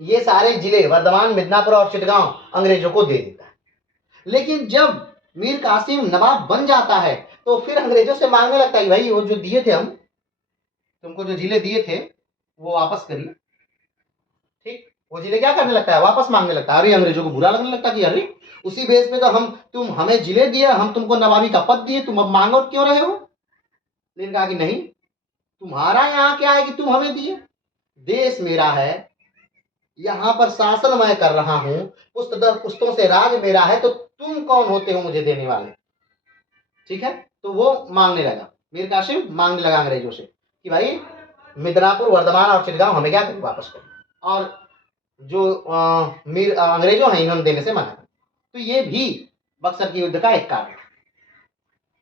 ये सारे जिले वर्धमान, मिदनापुर और चिटगांव अंग्रेजों को दे देता है। लेकिन जब मीर कासिम नवाब बन जाता है तो फिर अंग्रेजों से मांगने लगता है कि भाई वो जो दिए थे, हम तुमको जो जिले दिए थे वो वापस करिए। ठीक, वो जिले क्या करने लगता है, वापस मांगने लगता है। अरे अंग्रेजों को बुरा लगने लगता कि अरे उसी बेस पे तो तुम हमें जिले दिए, हम तुमको नवाबी का पद दिए, तुम अब मांगो क्यों रहे हो। लेकिन कहा कि नहीं, तुम्हारा यहाँ क्या है कि तुम हमें दिए, देश मेरा है, यहाँ पर शासन मैं कर रहा हूं, पुस्त दर पुस्तों से राज मेरा है, तो तुम कौन होते हो मुझे देने वाले। ठीक है, तो वो मांगने लगा, मीर कासिम मांगने लगा अंग्रेजों से कि भाई मिदनापुर, वर्धमान और चिटगांव हमें क्या करें, वापस करें। और जो अंग्रेजों हैं इन्होंने देने से मना कर। तो ये भी बक्सर के युद्ध का एक कारण है।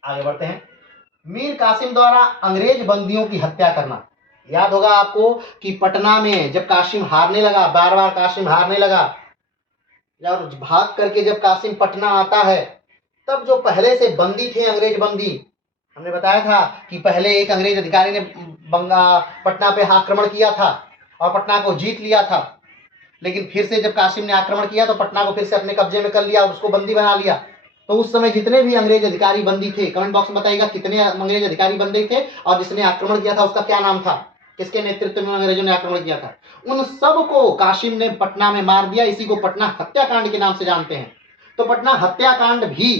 आगे बढ़ते हैं। मीर कासिम द्वारा अंग्रेज बंदियों की हत्या करना। याद होगा आपको कि पटना में जब कासिम हारने लगा, बार बार कासिम हारने लगा, और भाग करके जब कासिम पटना आता है, तब जो पहले से बंदी थे, अंग्रेज बंदी, हमने बताया था कि पहले एक अंग्रेज अधिकारी ने पटना पे आक्रमण किया था और पटना को जीत लिया था। लेकिन फिर से जब कासिम ने आक्रमण किया तो पटना को फिर से अपने कब्जे में कर लिया और उसको बंदी बना लिया। तो उस समय जितने भी अंग्रेज अधिकारी बंदी थे, कमेंट बॉक्स में बताइएगा कितने अंग्रेज अधिकारी बंदी थे और जिसने आक्रमण किया था उसका क्या नाम था, किसके नेतृत्व में अंग्रेजों ने आक्रमण किया था। उन सब को कासिम ने पटना में मार दिया। इसी को पटना हत्याकांड के नाम से जानते हैं। तो पटना हत्याकांड भी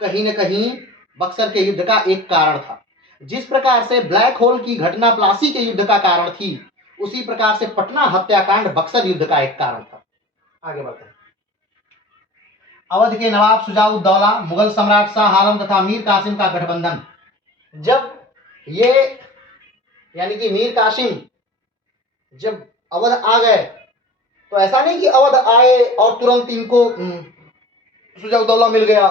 कहीं न कहीं बक्सर के युद्ध का एक कारण था। जिस प्रकार से ब्लैक होल की घटना प्लासी के युद्ध का कारण थी, उसी प्रकार से पटना हत्याकांड बक्सर युद्ध का एक कारण था। आगे बढ़ते हैं। अवध के नवाब शुजाउद्दौला, मुगल सम्राट शाह आलम तथा मीर कासिम का गठबंधन। जब ये यानी कि मीर कासिम जब अवध आ गए, तो ऐसा नहीं कि अवध आए और तुरंत इनको शुजाउद्दौला मिल गया,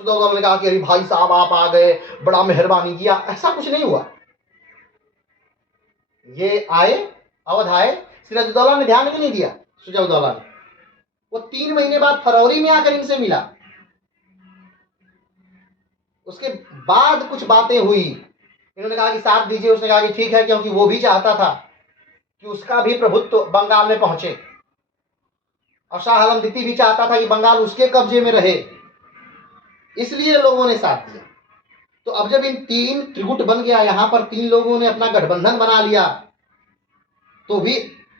शुजाउद्दौला ने कहा कि अरे भाई साहब आप आ गए, बड़ा मेहरबानी किया, ऐसा कुछ नहीं हुआ। ये आए, अवध आए, सिराजुद्दौला ने ध्यान भी नहीं दिया। शुजाउद्दौला ने वो 3 महीने बाद फरवरी में आकर इनसे मिला। उसके बाद कुछ बातें हुई, इन्होंने कहा कि साथ दीजिए, उसने कहा कि ठीक है, क्योंकि वो भी चाहता था कि उसका भी प्रभुत्व बंगाल में पहुंचे और शाह आलम द्वितीय भी चाहता था कि बंगाल उसके कब्जे में रहे, इसलिए लोगों ने साथ दिया। तो अब जब इन 3 त्रिगुट बन गया, यहां पर 3 लोगों ने अपना गठबंधन बना लिया, तो भी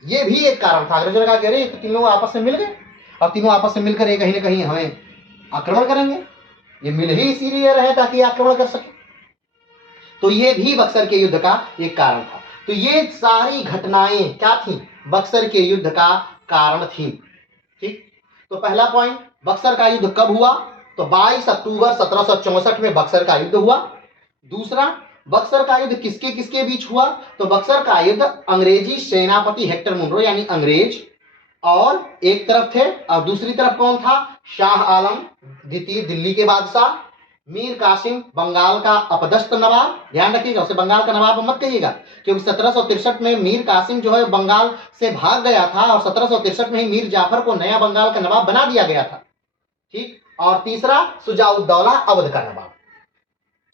ये भी एक कारण था। अंग्रेजों ने कहा कि अरे तो 3 लोग आपस में मिल गए और तीनों आपस में मिलकर कहीं ना कहीं हमें आक्रमण करेंगे, ये मिल ही इसीलिए रहे ताकि आक्रमण कर सके। तो ये भी बक्सर के युद्ध का एक कारण था। तो ये सारी घटनाएं क्या थी, बक्सर के युद्ध का कारण थी। ठीक, तो पहला पॉइंट, बक्सर का युद्ध कब हुआ, तो 22 अक्टूबर 1764 में बक्सर का युद्ध हुआ। दूसरा, बक्सर का युद्ध किसके किसके बीच हुआ, तो बक्सर का युद्ध अंग्रेजी सेनापति हेक्टर मुनरो यानी अंग्रेज और एक तरफ थे, और दूसरी तरफ कौन था, शाह आलम द्वितीय दिल्ली के बादशाह, मीर कासिम बंगाल का अपदस्थ नवाब। ध्यान रखिएगा, उसे बंगाल का नवाब मत कहिएगा, क्योंकि 1763 में मीर कासिम जो है बंगाल से भाग गया था और 1763 में ही मीर जाफर को नया बंगाल का नवाब बना दिया गया था। ठीक, और तीसरा शुजाउद्दौला अवध का नवाब।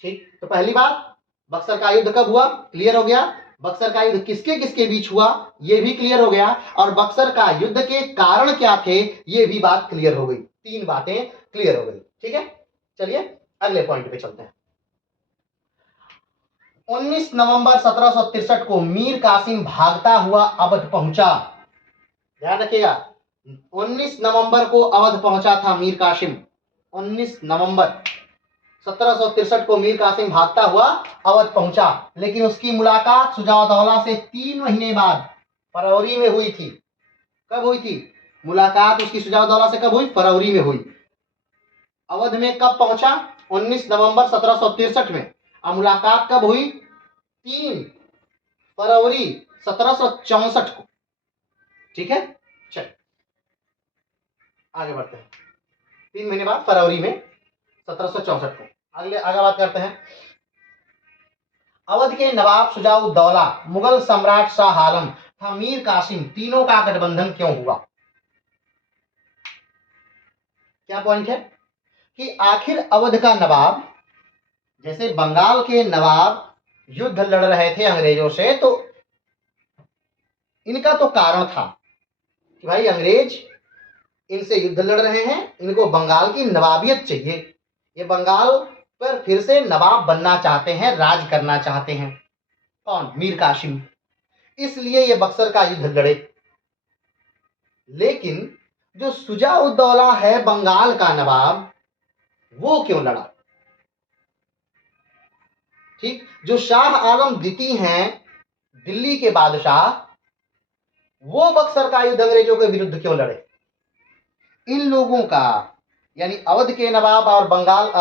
ठीक, तो पहली बात, बक्सर का युद्ध कब हुआ, क्लियर हो गया। बक्सर का युद्ध किसके किसके बीच हुआ, यह भी क्लियर हो गया। और बक्सर का युद्ध के कारण क्या थे, यह भी बात क्लियर हो गई। 3 बातें क्लियर हो गई। ठीक है, चलिए अगले पॉइंट पे चलते हैं। 19 नवंबर 1763 को मीर कासिम भागता हुआ अवध पहुंचा। ध्यान रखिएगा, 19 नवंबर को अवध पहुंचा था मीर कासिम। 19 नवंबर 1763 को मीर कासिम भागता हुआ अवध पहुंचा, लेकिन उसकी मुलाकात शुजाउद्दौला से 3 महीने बाद फरवरी में हुई थी। कब हुई थी मुलाकात उसकी शुजाउद्दौला से, कब हुई, फरवरी में हुई। अवध में कब पहुंचा, 19 नवंबर 1763 में, और मुलाकात कब हुई, 3 फरवरी 1764 को। ठीक है, चल आगे बढ़ते हैं। 3 महीने बाद फरवरी में 1764 को। आगे बात करते हैं। अवध के नवाब शुजाउद्दौला, मुगल सम्राट शाह आलम तथा मीर कासिम, तीनों का गठबंधन क्यों हुआ। क्या पॉइंट है कि आखिर अवध का नवाब, जैसे बंगाल के नवाब युद्ध लड़ रहे थे अंग्रेजों से, तो इनका तो कारण था कि भाई अंग्रेज इनसे युद्ध लड़ रहे हैं, इनको बंगाल की नवाबियत चाहिए, ये बंगाल पर फिर से नवाब बनना चाहते हैं, राज करना चाहते हैं। कौन, मीर कासिम, इसलिए ये बक्सर का युद्ध लड़े। लेकिन जो शुजाउद्दौला है बंगाल का नवाब, वो क्यों लड़ा। ठीक, जो शाह आलम द्वितीय हैं दिल्ली के बादशाह, वो बक्सर का युद्ध अंग्रेजों के विरुद्ध क्यों लड़े। इन लोगों का यानी अवध के नवाब और बंगाल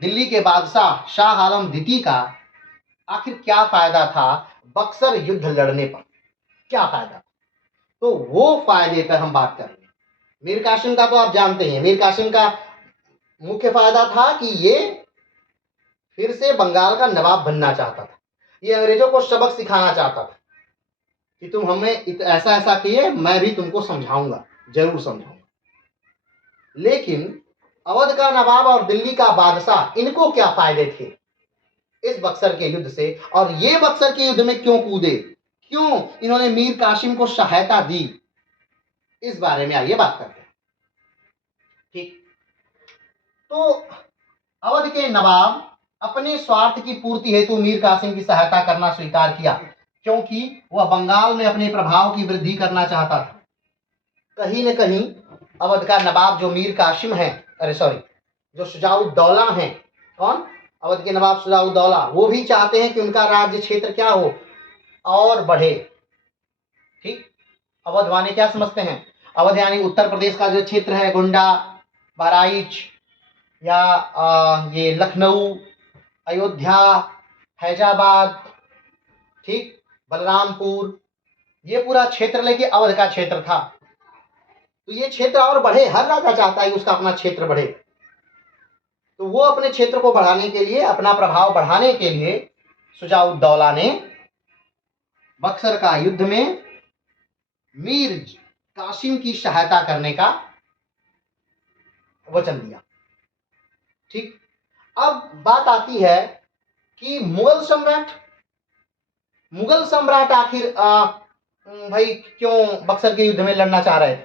दिल्ली के बादशाह शाह आलम द्वितीय का आखिर क्या फायदा था बक्सर युद्ध लड़ने पर, क्या फायदा? तो वो फायदे पर हम बात करेंगे। मीर कासिम का तो आप जानते हैं, मीर कासिम का मुख्य फायदा था कि ये फिर से बंगाल का नवाब बनना चाहता था। ये अंग्रेजों को सबक सिखाना चाहता था कि तुम हमें ऐसा ऐसा किए, मैं भी तुमको समझाऊंगा, जरूर समझाऊंगा। लेकिन अवध का नवाब और दिल्ली का बादशाह, इनको क्या फायदे थे इस बक्सर के युद्ध से, और ये बक्सर के युद्ध में क्यों कूदे, क्यों इन्होंने मीर कासिम को सहायता दी, इस बारे में आइए बात करते हैं। ठीक, तो अवध के नवाब अपने स्वार्थ की पूर्ति हेतु मीर कासिम की सहायता करना स्वीकार किया, क्योंकि वह बंगाल में अपने प्रभाव की वृद्धि करना चाहता था। कहीं न कहीं अवध का नवाब जो मीर कासिम है, अरे सॉरी, जो शुजाउद्दौला हैं, कौन? अवध के नवाब शुजाउद्दौला, वो भी चाहते हैं कि उनका राज्य क्षेत्र क्या हो, और बढ़े। ठीक, अवध माने क्या समझते हैं? अवध यानी उत्तर प्रदेश का जो क्षेत्र है, गोंडा, बहराइच, या ये लखनऊ, अयोध्या, फैजाबाद, ठीक, बलरामपुर, ये पूरा क्षेत्र लेके अवध का क्षेत्र था। तो ये क्षेत्र और बढ़े, हर राजा चाहता है कि उसका अपना क्षेत्र बढ़े। तो वो अपने क्षेत्र को बढ़ाने के लिए, अपना प्रभाव बढ़ाने के लिए शुजाउद्दौला ने बक्सर का युद्ध में मीर कासिम की सहायता करने का वचन दिया। ठीक, अब बात आती है कि मुगल सम्राट आखिर भाई क्यों बक्सर के युद्ध में लड़ना चाह रहे थे,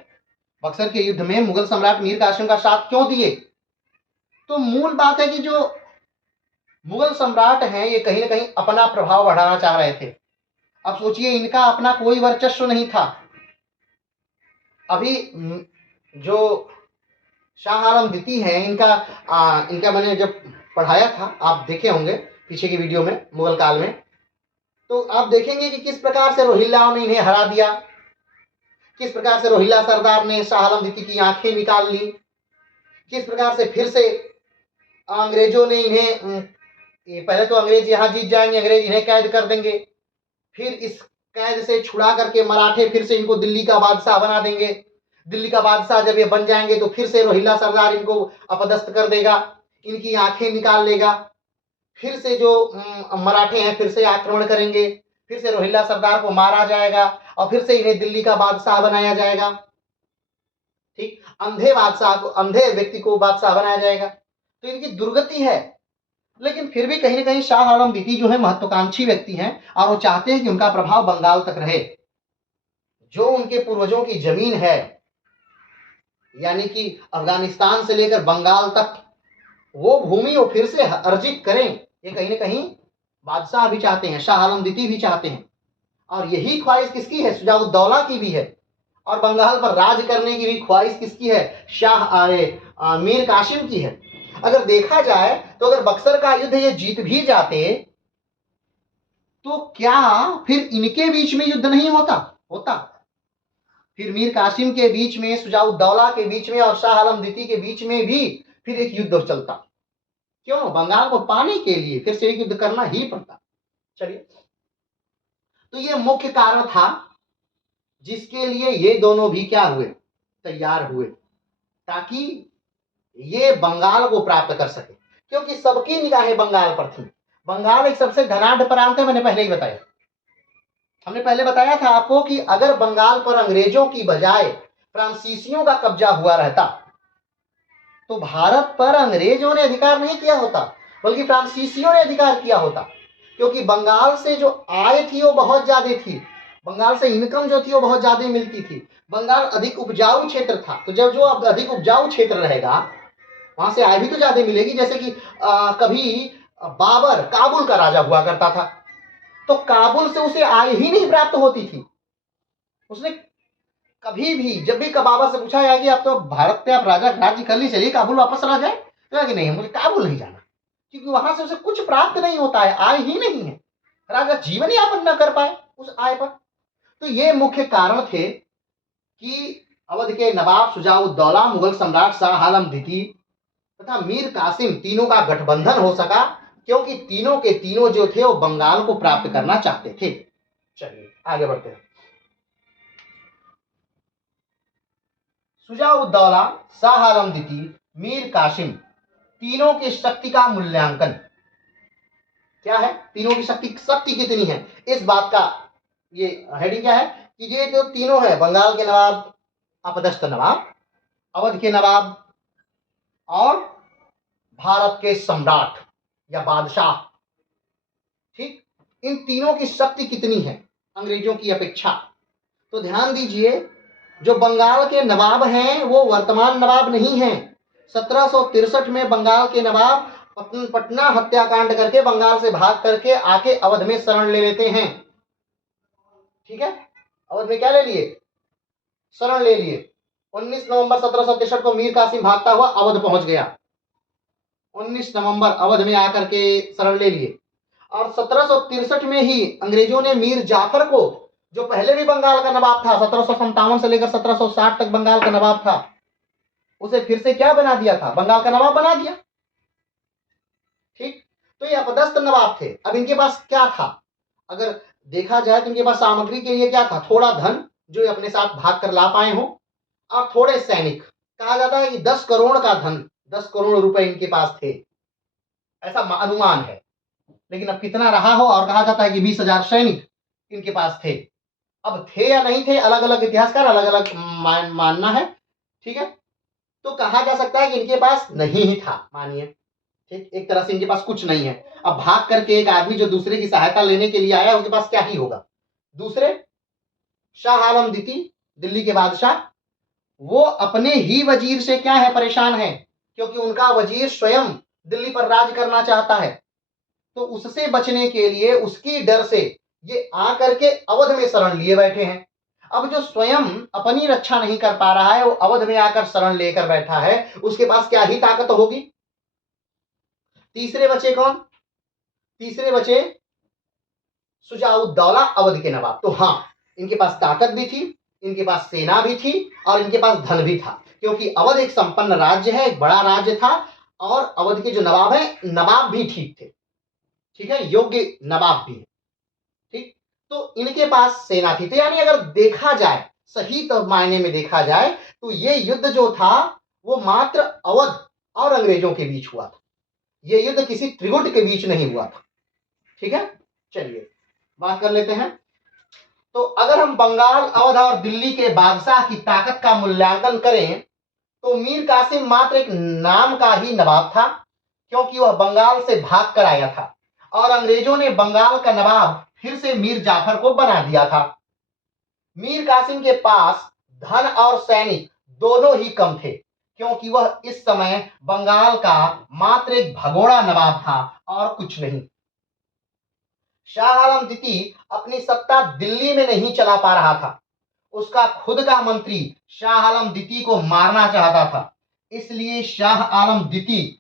बक्सर के युद्ध में मुगल सम्राट मीर कासिम का साथ क्यों दिए? तो मूल बात है कि जो मुगल सम्राट हैं, ये कहीं ना कहीं अपना प्रभाव बढ़ाना चाह रहे थे। अब सोचिए, इनका अपना कोई वर्चस्व नहीं था। अभी जो शाह आलम द्वितीय हैं, इनका मैंने जब पढ़ाया था, आप देखे होंगे पीछे की वीडियो में, मुगल काल में, तो आप देखेंगे कि किस प्रकार से रोहिल्लाओं ने इन्हें हरा दिया, किस प्रकार से रोहिल्ला सरदार ने शाह आलम द्वितीय की आंखें निकाल ली, किस प्रकार से फिर से अंग्रेजों ने इन्हें, पहले तो अंग्रेज यहाँ जीत जाएंगे, अंग्रेज इन्हें कैद कर देंगे, फिर इस कैद से छुड़ा करके मराठे फिर से इनको दिल्ली का बादशाह बना देंगे। दिल्ली का बादशाह जब ये बन जाएंगे तो फिर से रोहिल्ला सरदार इनको अपदस्थ कर देगा, इनकी आंखें निकाल लेगा, फिर से जो मराठे हैं फिर से आक्रमण करेंगे, फिर से रोहिल्ला सरदार को मारा जाएगा और फिर से इन्हें दिल्ली का बादशाह बनाया जाएगा। ठीक, अंधे व्यक्ति को बादशाह बनाया जाएगा। तो इनकी दुर्गति है, लेकिन फिर भी कहीं ना कहीं शाह आलम द्वितीय जो है महत्वाकांक्षी व्यक्ति हैं, और वो चाहते हैं कि उनका प्रभाव बंगाल तक रहे। जो उनके पूर्वजों की जमीन है, यानी कि अफगानिस्तान से लेकर बंगाल तक, वो भूमि वो फिर से अर्जित करें, ये कहीं ना कहीं बादशाह भी चाहते हैं, शाह आलम द्वितीय भी चाहते हैं। और यही ख्वाहिश किसकी है? शुजाउद्दौला की भी है। और बंगाल पर राज करने की भी ख्वाहिश किसकी है? मीर कासिम की है। अगर देखा जाए तो अगर बक्सर का युद्ध ये जीत भी जाते तो क्या फिर इनके बीच में युद्ध नहीं होता? फिर मीर कासिम के बीच में, शुजाउद्दौला के बीच में और शाह आलम द्वितीय के बीच में भी फिर एक युद्ध चलता। क्यों? बंगाल को पाने के लिए फिर से एक युद्ध करना ही पड़ता। चलिए, तो ये मुख्य कारण था जिसके लिए ये दोनों भी क्या हुए? तैयार हुए, ताकि ये बंगाल को प्राप्त कर सके, क्योंकि सबकी निगाहें बंगाल पर थी। बंगाल एक सबसे धनाढ़ प्रांत है, मैंने पहले ही बताया। हमने पहले बताया था आपको कि अगर बंगाल पर अंग्रेजों की बजाय फ्रांसीसियों का कब्जा हुआ रहता तो भारत पर अंग्रेजों ने अधिकार नहीं किया होता, बल्कि फ्रांसीसियों ने अधिकार किया होता। क्योंकि बंगाल से जो आय थी वो बहुत ज्यादा थी, बंगाल से इनकम जो थी वो बहुत ज्यादा मिलती थी। बंगाल अधिक उपजाऊ क्षेत्र था, तो जब जो अधिक उपजाऊ क्षेत्र रहेगा वहां से आय भी तो ज्यादा मिलेगी। जैसे कि कभी बाबर काबुल का राजा हुआ करता था, तो काबुल से उसे आय ही नहीं प्राप्त होती थी। उसने कभी भी, जब भी बाबर से पूछा गया कि आप तो भारत पे आप राज्य कर ली, चलिए काबुल वापस आ जाए, तो कि नहीं, मुझे काबुल नहीं जाना, क्योंकि वहां से उसे कुछ प्राप्त नहीं होता है, आय ही नहीं है, राजा जीवन यापन न कर पाए उस आय पर। तो ये मुख्य कारण थे कि अवध के नवाब शुजाउद्दौला, मुगल सम्राट शाह आलम द्वितीय तथा मीर कासिम, तीनों का गठबंधन हो सका क्योंकि तीनों के तीनों जो थे वो बंगाल को प्राप्त करना चाहते थे। चलिए आगे बढ़ते हैं। शुजा-उद-दौला, शाह आलम द्वितीय, मीर कासिम, तीनों की शक्ति का मूल्यांकन क्या है? तीनों की शक्ति शक्ति कितनी है, इस बात का ये हेडिंग क्या है कि ये जो तीनों है, बंगाल के नवाब, अपदस्थ नवाब, अवध के नवाब और भारत के सम्राट या बादशाह, ठीक, इन तीनों की शक्ति कितनी है अंग्रेजों की अपेक्षा। तो ध्यान दीजिए, जो बंगाल के नवाब हैं वो वर्तमान नवाब नहीं हैं। 1763 में बंगाल के नवाब पटना हत्याकांड करके बंगाल से भाग करके आके अवध में शरण ले लेते हैं। ठीक है, अवध में क्या ले लिए? शरण ले लिए। 19 नवंबर 1763 को मीर कासिम भागता हुआ अवध पहुंच गया। 19 नवंबर अवध में आकर के शरण ले लिए। और 1763 में ही अंग्रेजों ने मीर जाफर को, जो पहले भी बंगाल का नवाब था, 1757 से लेकर 1760 तक बंगाल का नवाब था, उसे फिर से क्या बना दिया था? बंगाल का नवाब बना दिया। ठीक, तो ये अपदस्थ नवाब थे। अब इनके पास क्या था? अगर देखा जाए तो इनके पास सामग्री के लिए क्या था? थोड़ा धन जो अपने साथ भाग कर ला पाए हो, और थोड़े सैनिक। कहा जाता है कि 10 करोड़ का धन, 10 करोड़ रुपए इनके पास थे, ऐसा अनुमान है। लेकिन अब कितना रहा हो, और कहा जाता है कि 20,000 सैनिक इनके पास थे। अब थे या नहीं थे, अलग अलग इतिहासकार अलग अलग मानना है। ठीक है, तो कहा जा सकता है कि इनके पास नहीं ही था, मानिए। ठीक, एक तरह से इनके पास कुछ नहीं है। अब भाग करके एक आदमी जो दूसरे की सहायता लेने के लिए आया, उसके पास क्या ही होगा? दूसरे शाह आलम द्वितीय, दिल्ली के बादशाह, वो अपने ही वजीर से क्या है? परेशान है, क्योंकि उनका वजीर स्वयं दिल्ली पर राज करना चाहता है। तो उससे बचने के लिए, उसकी डर से ये आकर के अवध में शरण लिए बैठे हैं। अब जो स्वयं अपनी रक्षा नहीं कर पा रहा है, वो अवध में आकर शरण लेकर बैठा है, उसके पास क्या ही ताकत होगी। तीसरे बचे कौन? तीसरे बचे शुजा-उद-दौला, अवध के नवाब। तो हाँ, इनके पास ताकत भी थी, इनके पास सेना भी थी, और इनके पास धन भी था, क्योंकि अवध एक संपन्न राज्य है, एक बड़ा राज्य था, और अवध के जो नवाब है, नवाब भी ठीक थे। ठीक है, योग्य नवाब भी है। ठीक, तो इनके पास सेना थी। तो यानी अगर देखा जाए, सही तो मायने में देखा जाए, तो ये युद्ध जो था वो मात्र अवध और अंग्रेजों के बीच हुआ था। ये युद्ध किसी त्रिगुट के बीच नहीं हुआ था। ठीक है, चलिए बात कर लेते हैं। तो अगर हम बंगाल, अवध और दिल्ली के बादशाह की ताकत का मूल्यांकन करें, तो मीर कासिम मात्र एक नाम का ही नवाब था, क्योंकि वह बंगाल से भाग कर आया था, और अंग्रेजों ने बंगाल का नवाब फिर से मीर जाफर को बना दिया था। मीर कासिम के पास धन और सैनिक दोनों ही कम थे, क्योंकि वह इस समय बंगाल का मात्र एक भगोड़ा नवाब था और कुछ नहीं। शाह आलम द्वितीय अपनी सत्ता दिल्ली में नहीं चला पा रहा था। उसका खुद का मंत्री शाह आलम द्वितीय को मारना चाहता था। इसलिए शाह आलम द्वितीय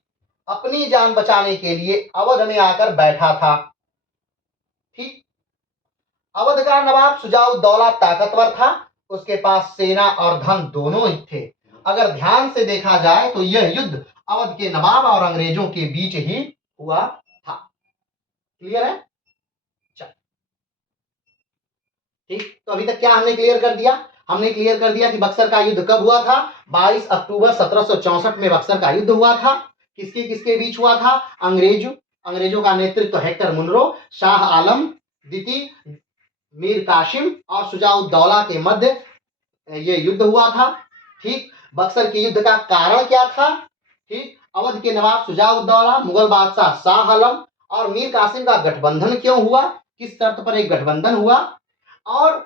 अपनी जान बचाने के लिए अवध में आकर बैठा था। ठीक, अवध का नवाब शुजा-उद-दौला ताकतवर था, उसके पास सेना और धन दोनों ही थे। अगर ध्यान से देखा जाए तो यह युद्ध अवध के नवाब और अंग्रेजों के बीच ही हुआ था। क्लियर है? ठीक, तो अभी तक क्या हमने क्लियर कर दिया? हमने क्लियर कर दिया कि बक्सर का युद्ध कब हुआ था? 22 अक्टूबर 1764 में बक्सर का युद्ध हुआ था। किसके किसके बीच हुआ था? अंग्रेजों का नेतृत्व हेक्टर मुनरो, शाह आलम द्वितीय, मीर कासिम और शुजा-उद-दौला के मध्य ये युद्ध हुआ था। ठीक, बक्सर के युद्ध का कारण क्या था? ठीक, अवध के नवाब शुजा-उद-दौला, मुगल बादशाह शाह आलम और मीर कासिम का गठबंधन क्यों हुआ? किस शर्त पर एक गठबंधन हुआ? और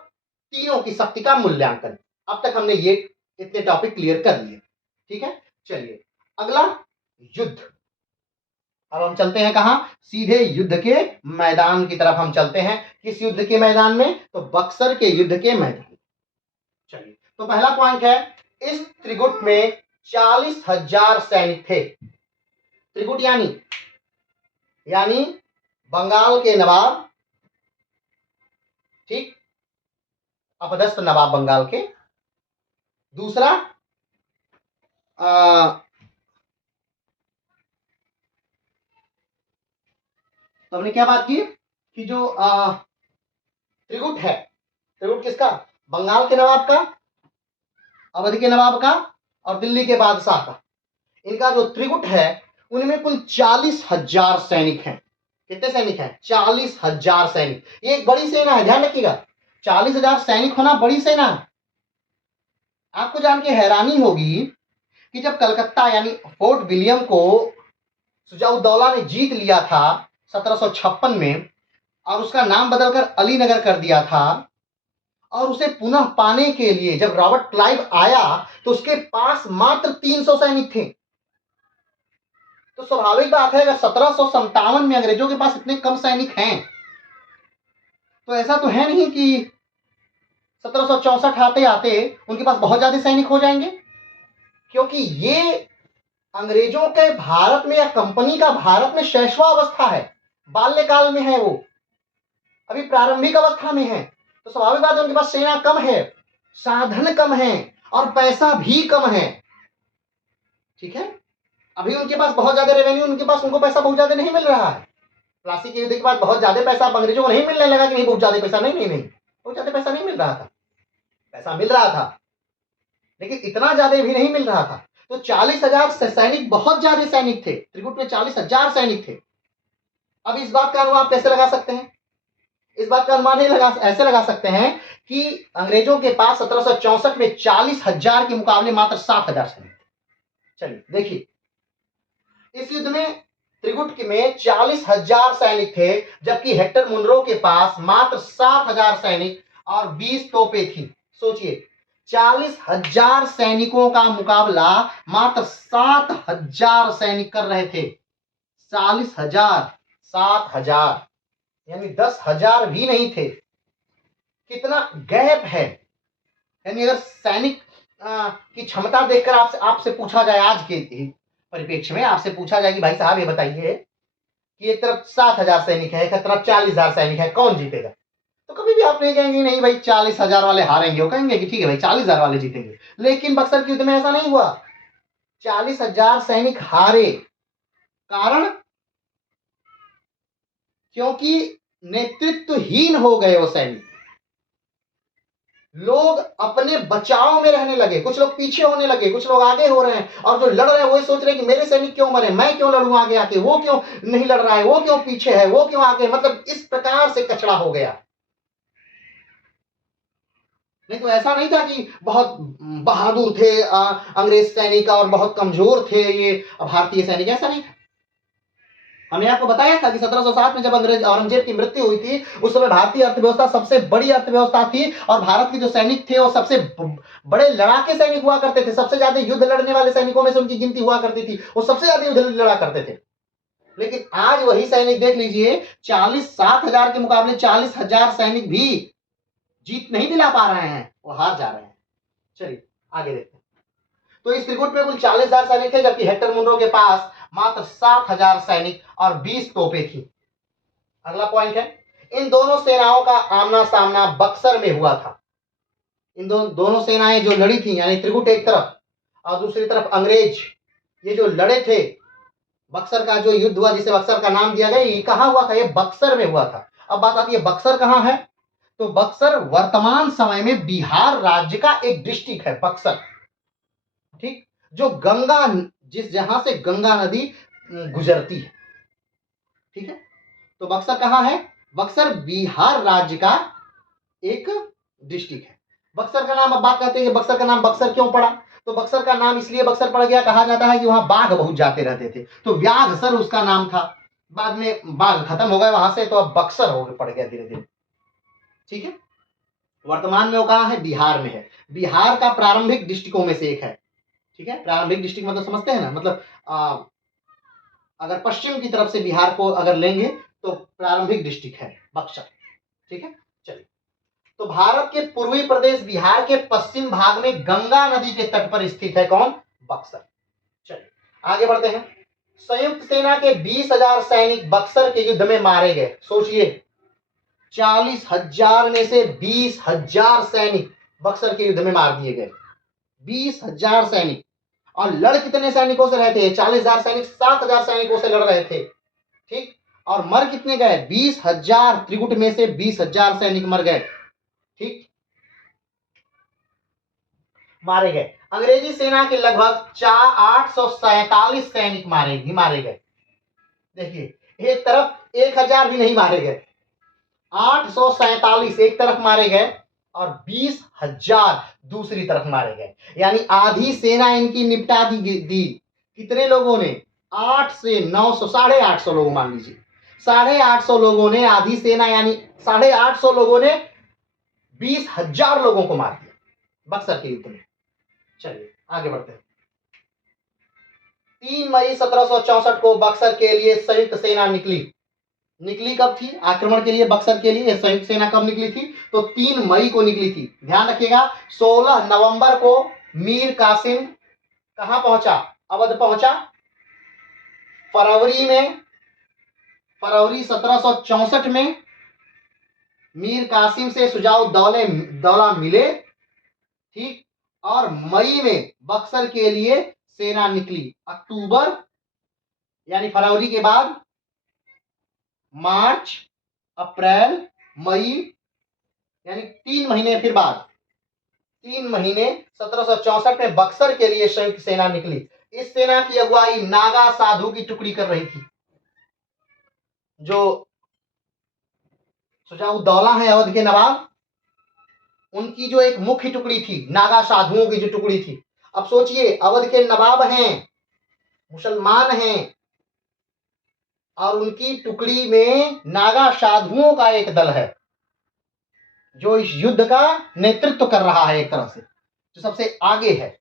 तीनों की शक्ति का मूल्यांकन। अब तक हमने ये इतने टॉपिक क्लियर कर लिए। ठीक है, चलिए अगला युद्ध। अब हम चलते हैं कहां? सीधे युद्ध के मैदान की तरफ हम चलते हैं। किस युद्ध के मैदान में? तो बक्सर के युद्ध के मैदान में। चलिए, तो पहला पॉइंट है, इस त्रिगुट में 40,000 सैनिक थे। त्रिगुट यानी बंगाल के नवाब, ठीक, अपदस्थ नवाब बंगाल के। दूसरा तो हमने क्या बात की कि जो त्रिगुट है, त्रिगुट किसका? बंगाल के नवाब का, अवध के नवाब का और दिल्ली के बादशाह का। इनका जो त्रिगुट है उनमें कुल 40,000 सैनिक हैं। कितने सैनिक हैं? 40,000 सैनिक। ये एक बड़ी सेना है, ध्यान रखिएगा। 40,000 सैनिक होना बड़ी सेना है। आपको जान के हैरानी होगी कि जब कलकत्ता यानी फोर्ट विलियम को सुजाउद्दौला ने जीत लिया था 1756 में, और उसका नाम बदलकर अलीनगर कर दिया था, और उसे पुनः पाने के लिए जब रॉबर्ट क्लाइव आया तो उसके पास मात्र 300 सैनिक थे। तो स्वाभाविक बात है अगर 1757 में अंग्रेजों के पास इतने कम सैनिक हैं, तो ऐसा तो है नहीं कि 1764 आते आते उनके पास बहुत ज्यादा सैनिक हो जाएंगे, क्योंकि ये अंग्रेजों के भारत में या कंपनी का भारत में शैशवावस्था है, बाल्यकाल में है, वो अभी प्रारंभिक अवस्था में है। तो स्वाभाविक बात है उनके पास सेना कम है, साधन कम है और पैसा भी कम है। ठीक है, अभी उनके पास बहुत ज्यादा रेवेन्यू, उनके पास उनको पैसा बहुत ज्यादा नहीं मिल रहा है। प्लासी के युद्ध के बाद बहुत ज्यादा पैसा अंग्रेजों को नहीं मिलने लगा कि नहीं बहुत ज्यादा पैसा, नहीं नहीं नहीं, बहुत ज्यादा पैसा नहीं मिल रहा था। पैसा मिल रहा था लेकिन इतना ज्यादा भी नहीं मिल रहा था। तो 40,000 सैनिक बहुत ज्यादा सैनिक थे, त्रिकुट में 40,000 सैनिक थे। अब इस बात का अनुमान आप कैसे लगा सकते हैं? इस बात का अनुमान ऐसे लगा सकते हैं कि अंग्रेजों के पास 1764 में 40,000 के मुकाबले मात्र 7,000 सैनिक थे। चलिए देखिए, इस युद्ध में त्रिगुट में 40,000 सैनिक थे, जबकि हेक्टर मुनरो के पास मात्र 7,000 सैनिक और 20 तोपें थी। सोचिए, 40,000 सैनिकों का मुकाबला मात्र 7,000 सैनिक कर रहे थे। 40,000, 7,000 यानी 10,000 भी नहीं थे। कितना गैप है। यानी अगर सैनिक की क्षमता देखकर आपसे पूछा जाए, आज के परिप्रेक्ष्य में आपसे पूछा जाए कि भाई साहब ये बताइए कि एक तरफ 7,000 सैनिक है, एक तरफ 40,000 सैनिक है, कौन जीतेगा? तो कभी भी आप नहीं कहेंगे नहीं भाई 40,000 वाले हारेंगे, वो कहेंगे कि ठीक है भाई 40,000 वाले जीतेंगे। लेकिन बक्सर के युद्ध में ऐसा नहीं हुआ। 40,000 सैनिक हारे, कारण क्योंकि नेतृत्वहीन हो गए वो सैनिक। लोग अपने बचाव में रहने लगे, कुछ लोग पीछे होने लगे, कुछ लोग आगे हो रहे हैं, और जो लड़ रहे हैं वो सोच रहे हैं कि मेरे सैनिक क्यों मरे, मैं क्यों लड़ूं आगे आके, वो क्यों नहीं लड़ रहा है, वो क्यों पीछे है, वो क्यों आगे। मतलब इस प्रकार से कचड़ा हो गया। नहीं तो ऐसा नहीं था कि बहुत बहादुर थे अंग्रेज सैनिक और बहुत कमजोर थे ये भारतीय सैनिक, ऐसा नहीं। हमने आपको बताया था कि 1707 में जब अंग्रेज औरंगजेब की मृत्यु हुई थी, उस समय भारतीय अर्थव्यवस्था सबसे बड़ी अर्थव्यवस्था थी, और भारत के जो सैनिक थे वो सबसे बड़े लड़ाके सैनिक हुआ करते थे। सबसे ज्यादा युद्ध लड़ने वाले सैनिकों में से उनकी गिनती हुआ करती थी, वो सबसे ज्यादा युद्ध लड़ा करते थे। लेकिन आज वही सैनिक देख लीजिए, 7,000 के मुकाबले 40,000 सैनिक भी जीत नहीं दिला पा रहे हैं, वो हार जा रहे हैं। चलिए आगे देखते हैं। तो इस त्रिकुट में कुल 40,000 सैनिक थे, जबकि हेक्टर मुनरो के पास मात्र 7,000 सैनिक और 20 तोपें थी। अगला पॉइंट है, इन दोनों सेनाओं का आमना सामना बक्सर में हुआ था। इन दोनों सेनाएं जो लड़ी थी, यानी त्रिकुट एक तरफ और दूसरी तरफ अंग्रेज, ये जो लड़े थे, बक्सर का जो युद्ध हुआ जिसे बक्सर का नाम दिया गया, ये कहां हुआ था? ये बक्सर में हुआ था। अब बात आती है बक्सर कहां है? तो बक्सर वर्तमान समय में बिहार राज्य का एक डिस्ट्रिक्ट है, बक्सर। ठीक, जो गंगा, जहां से गंगा नदी गुजरती है। ठीक है, तो बक्सर कहां है? बक्सर बिहार राज्य का एक डिस्ट्रिक्ट है। बक्सर का नाम, अब बात करते हैं कि बक्सर का नाम बक्सर क्यों पड़ा? तो बक्सर का नाम इसलिए बक्सर पड़ गया, कहा जाता है कि वहां बाघ बहुत जाते रहते थे, तो व्याघसर उसका नाम था। बाद में बाघ खत्म हो गए वहां से, तो अब बक्सर हो पड़ गया धीरे धीरे। ठीक है, वर्तमान में वो कहां है? बिहार में है। बिहार का प्रारंभिक डिस्ट्रिक्टों में से एक है। ठीक है, प्रारंभिक डिस्ट्रिक्ट मतलब समझते हैं ना, मतलब अगर पश्चिम की तरफ से बिहार को अगर लेंगे तो प्रारंभिक डिस्ट्रिक्ट है बक्सर। ठीक है, चलिए। तो भारत के पूर्वी प्रदेश बिहार के पश्चिम भाग में गंगा नदी के तट पर स्थित है कौन? बक्सर। चलिए आगे बढ़ते हैं। संयुक्त सेना के 20,000 सैनिक बक्सर के युद्ध में मारे गए। सोचिए, 40,000 में से 20,000 सैनिक बक्सर के युद्ध में मार दिए गए। 20,000 सैनिक, और लड़ कितने सैनिकों से रहे थे? 40,000 सैनिक 7,000 सैनिकों से लड़ रहे थे। ठीक, और मर कितने गए? 20,000। त्रिकुट में से 20,000 सैनिक मर गए। ठीक, मारे गए। अंग्रेजी सेना के लगभग 847 सैनिक मारे गए। देखिए, एक तरफ 1,000 भी नहीं मारे गए, 847 एक तरफ मारे गए और 20,000 दूसरी तरफ मारे गए। यानी आधी सेना इनकी निपटा दी। कितने लोगों ने? 8 से 900, 850 लोग मान लीजिए। 850 लोगों ने, आधी सेना यानी 850 लोगों ने 20,000 लोगों को मार दिया बक्सर के युद्ध में। चलिए आगे बढ़ते हैं। 3 मई 1764 को बक्सर के लिए संयुक्त सेना निकली कब थी आक्रमण के लिए? बक्सर के लिए संयुक्त सेना कब निकली थी? तो 3 मई को निकली थी। ध्यान रखिएगा, 16 नवंबर को मीर कासिम कहां पहुंचा? अवध पहुंचा। फरवरी 1764 में मीर कासिम से सुजाउ दौला मिले। ठीक, और मई में बक्सर के लिए सेना निकली। अक्टूबर यानी फरवरी के बाद मार्च, अप्रैल, मई यानी 3 महीने फिर बाद 3 महीने 1764 में बक्सर के लिए संयुक्त सेना निकली। इस सेना की अगुवाई नागा साधु की टुकड़ी कर रही थी। जो सुजाउद्दौला है अवध के नवाब, उनकी जो एक मुख्य टुकड़ी थी, नागा साधुओं की जो टुकड़ी थी। अब सोचिए, अवध के नवाब हैं, मुसलमान हैं, और उनकी टुकड़ी में नागा साधुओं का एक दल है जो इस युद्ध का नेतृत्व कर रहा है। एक तरह से जो सबसे आगे है,